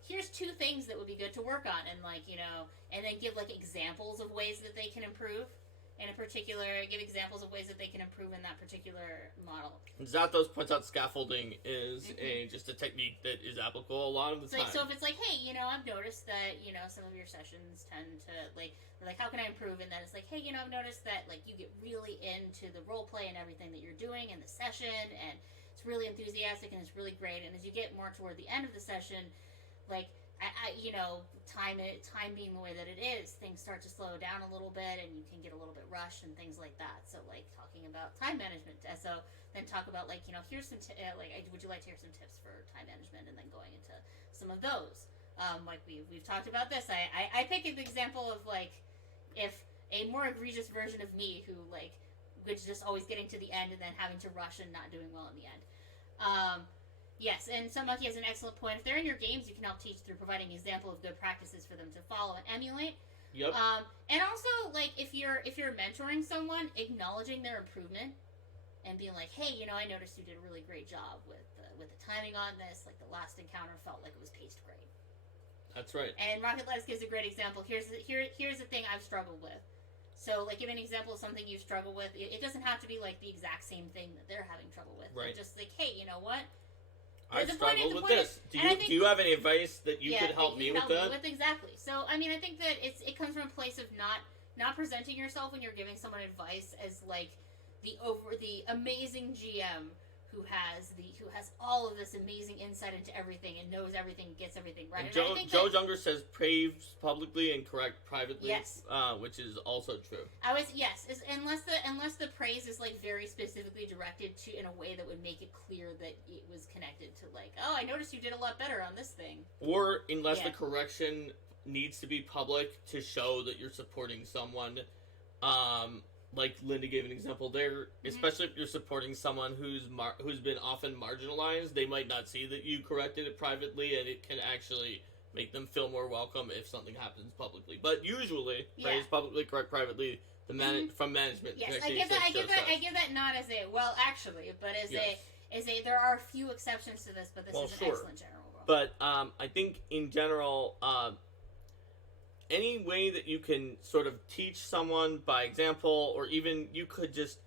here's 2 things that would be good to work on, and like and then give like examples of ways that they can improve. Give examples of ways that they can improve in that particular model. And Zathos points out scaffolding is just a technique that is applicable a lot of the time. So if it's like, hey, I've noticed that, some of your sessions tend to, like, how can I improve? And then it's like, hey, I've noticed that, like, you get really into the role play and everything that you're doing in the session, and it's really enthusiastic and it's really great. And as you get more toward the end of the session, like, time being the way that it is, things start to slow down a little bit, and you can get a little bit rushed and things like that. So, like, talking about time management. So then talk about like, here's some would you like to hear some tips for time management, and then going into some of those. Like we've talked about this. I pick an example of like if a more egregious version of me who like was just always getting to the end and then having to rush and not doing well in the end. Yes, and Monkey has an excellent point. If they're in your games, you can help teach through providing an example of good practices for them to follow and emulate. Yep. And also, like, if you're mentoring someone, acknowledging their improvement and being like, hey, I noticed you did a really great job with the timing on this. Like, the last encounter felt like it was paced great. That's right. And Rocket Lettuce gives a great example. Here's the thing I've struggled with. So, like, give an example of something you've struggled with. It doesn't have to be, like, the exact same thing that they're having trouble with. Right. Like, just like, hey, you know what? I've struggled with this. Do you have any advice that you could help me with that? Exactly. So, I mean, I think that it comes from a place of not presenting yourself when you're giving someone advice as, like, the amazing GM who has all of this amazing insight into everything and knows everything, gets everything right. And Joe Junger says praise publicly and correct privately. Yes, which is also true. Unless the praise is like very specifically directed to in a way that would make it clear that it was connected to like, oh, I noticed you did a lot better on this thing. Or unless the correction needs to be public to show that you're supporting someone. Like Linda gave an example there, especially if you're supporting someone who's been often marginalized, they might not see that you corrected it privately, and it can actually make them feel more welcome if something happens publicly. But usually, praise publicly, correct privately. From management. Yes, I give that not as a well, actually, but as a there are a few exceptions to this, but this is an excellent general rule. But I think in general. Any way that you can sort of teach someone by example, or even you could just,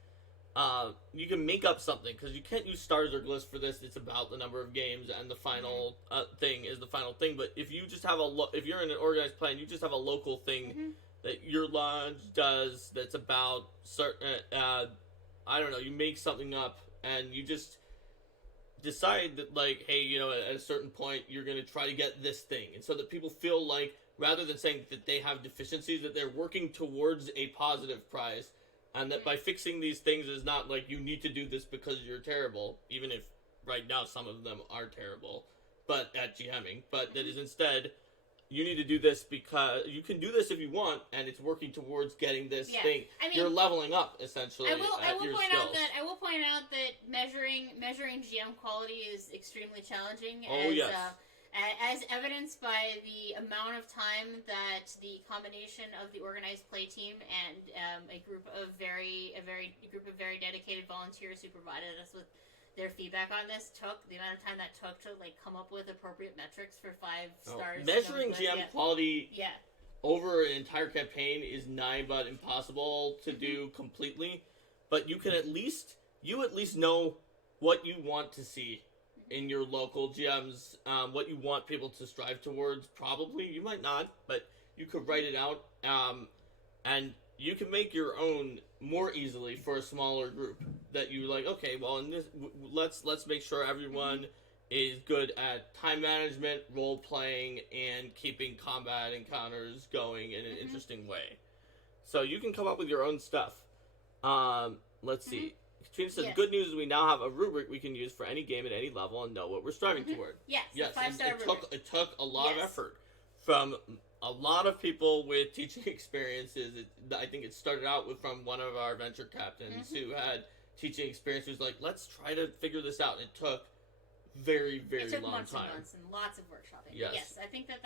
you can make up something, because you can't use stars or glyphs for this. It's about the number of games, and the final thing is the final thing. But if you just have if you're in an organized plan, you just have a local thing that your lodge does that's about certain, I don't know, you make something up, and you just decide that, like, hey, at a certain point, you're going to try to get this thing. And so that people feel like, rather than saying that they have deficiencies, that they're working towards a positive prize, and that by fixing these things is not like you need to do this because you're terrible, even if right now some of them are terrible, but at GMing, but that is instead, you need to do this because you can do this if you want, and it's working towards getting this thing. I mean, you're leveling up, essentially. I will point out that measuring GM quality is extremely challenging. As evidenced by the amount of time that the combination of the organized play team and a group of very dedicated volunteers who provided us with their feedback on this took, the amount of time that took to like come up with appropriate metrics for 5 stars. Measuring GM quality over an entire campaign is nigh but impossible to do completely, but you can at least know what you want to see in your local GMs, what you want people to strive towards. Probably you might not, but you could write it out, and you can make your own more easily for a smaller group. That you like, okay, well, in this, let's make sure everyone is good at time management, role playing, and keeping combat encounters going in an interesting way. So you can come up with your own stuff. Let's see. Katrina says, good news is we now have a rubric we can use for any game at any level and know what we're striving toward. Yes, it took a lot of effort from a lot of people with teaching experiences. I think it started out from one of our venture captains who had teaching experience, who's like, let's try to figure this out. And it took very, very long time. And months and lots of workshopping. Yes. Yes, I think that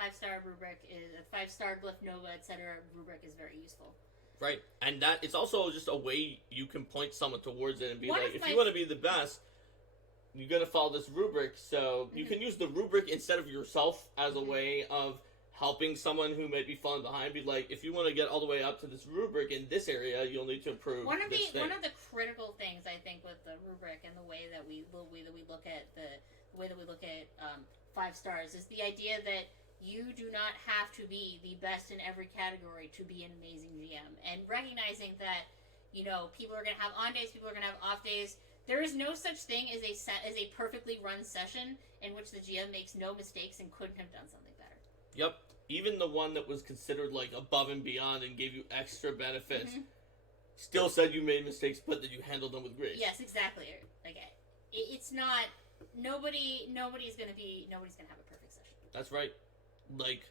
5-star rubric is a 5-star glyph nova, etc. rubric is very useful. Right, and that it's also just a way you can point someone towards it and be like, if you want to be the best, you got to follow this rubric. So you can use the rubric instead of yourself as a way of helping someone who might be falling behind. Be like, if you want to get all the way up to this rubric in this area, you'll need to improve one of this thing. One of the critical things I think with the rubric and the way that we look at 5 stars is the idea that you do not have to be the best in every category to be an amazing GM. And recognizing that, people are going to have on days, people are going to have off days. There is no such thing as a perfectly run session in which the GM makes no mistakes and couldn't have done something better. Yep. Even the one that was considered like above and beyond and gave you extra benefits still said you made mistakes, but that you handled them with grace. Yes, exactly. Like, it's not, nobody's going to have a perfect session. That's right. Like,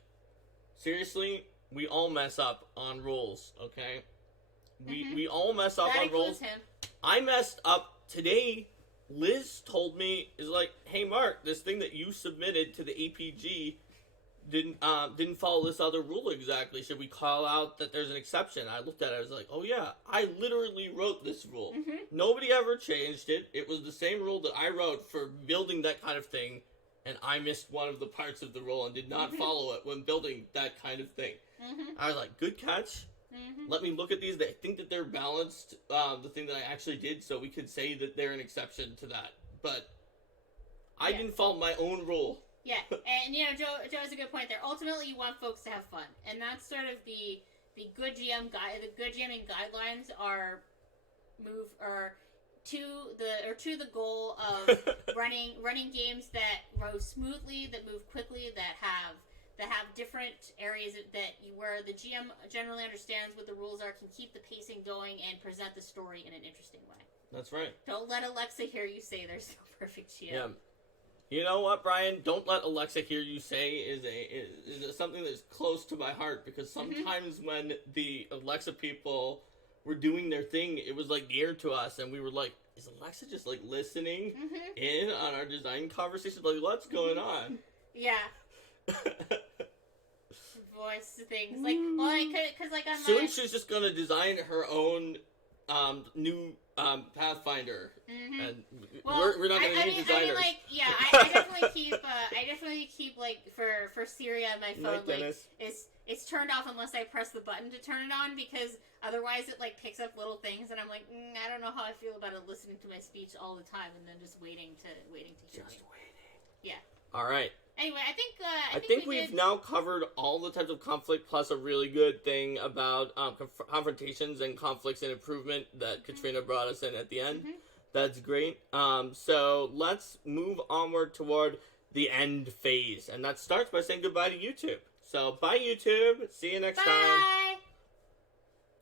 seriously, we all mess up on rolls, okay? We all mess up on rolls. Him. I messed up today Liz told me, is like, hey Mark, this thing that you submitted to the APG didn't follow this other rule exactly. Should we call out that there's an exception? I looked at it, I was like, oh yeah, I literally wrote this rule. Nobody ever changed it. It was the same rule that I wrote for building that kind of thing, and I missed one of the parts of the rule and did not follow it when building that kind of thing. I was like, good catch. Let me look at these. I think that they're balanced, the thing that I actually did, so we could say that they're an exception to that. But I didn't follow my own rule. Yeah, and Joe has a good point there. Ultimately, you want folks to have fun, and that's sort of the good GM guide. The good GMing guidelines are to the goal of running games that move smoothly, that move quickly, that have different areas where the GM generally understands what the rules are, can keep the pacing going, and present the story in an interesting way. That's right. Don't let Alexa hear you say there's no perfect GM. Yeah. You know what, Brian? Don't let Alexa hear you say is something that's close to my heart, because sometimes when the Alexa people were doing their thing, it was like near to us, and we were like, is Alexa just like listening in on our design conversation? Like, what's going on? Yeah. Voice things like, well, because like on soon she's just gonna design her own new Pathfinder, and we're not gonna need designers. I definitely keep like for Siri on my phone, like it's turned off unless I press the button to turn it on, because otherwise it like picks up little things, and I'm like, I don't know how I feel about it listening to my speech all the time and then just waiting to hear me. Yeah. All right. Anyway, I think we've now covered all the types of conflict, plus a really good thing about confrontations and conflicts and improvement that Katrina brought us in at the end. That's great. So let's move onward toward the end phase, and that starts by saying goodbye to YouTube. So bye, YouTube. See you next time.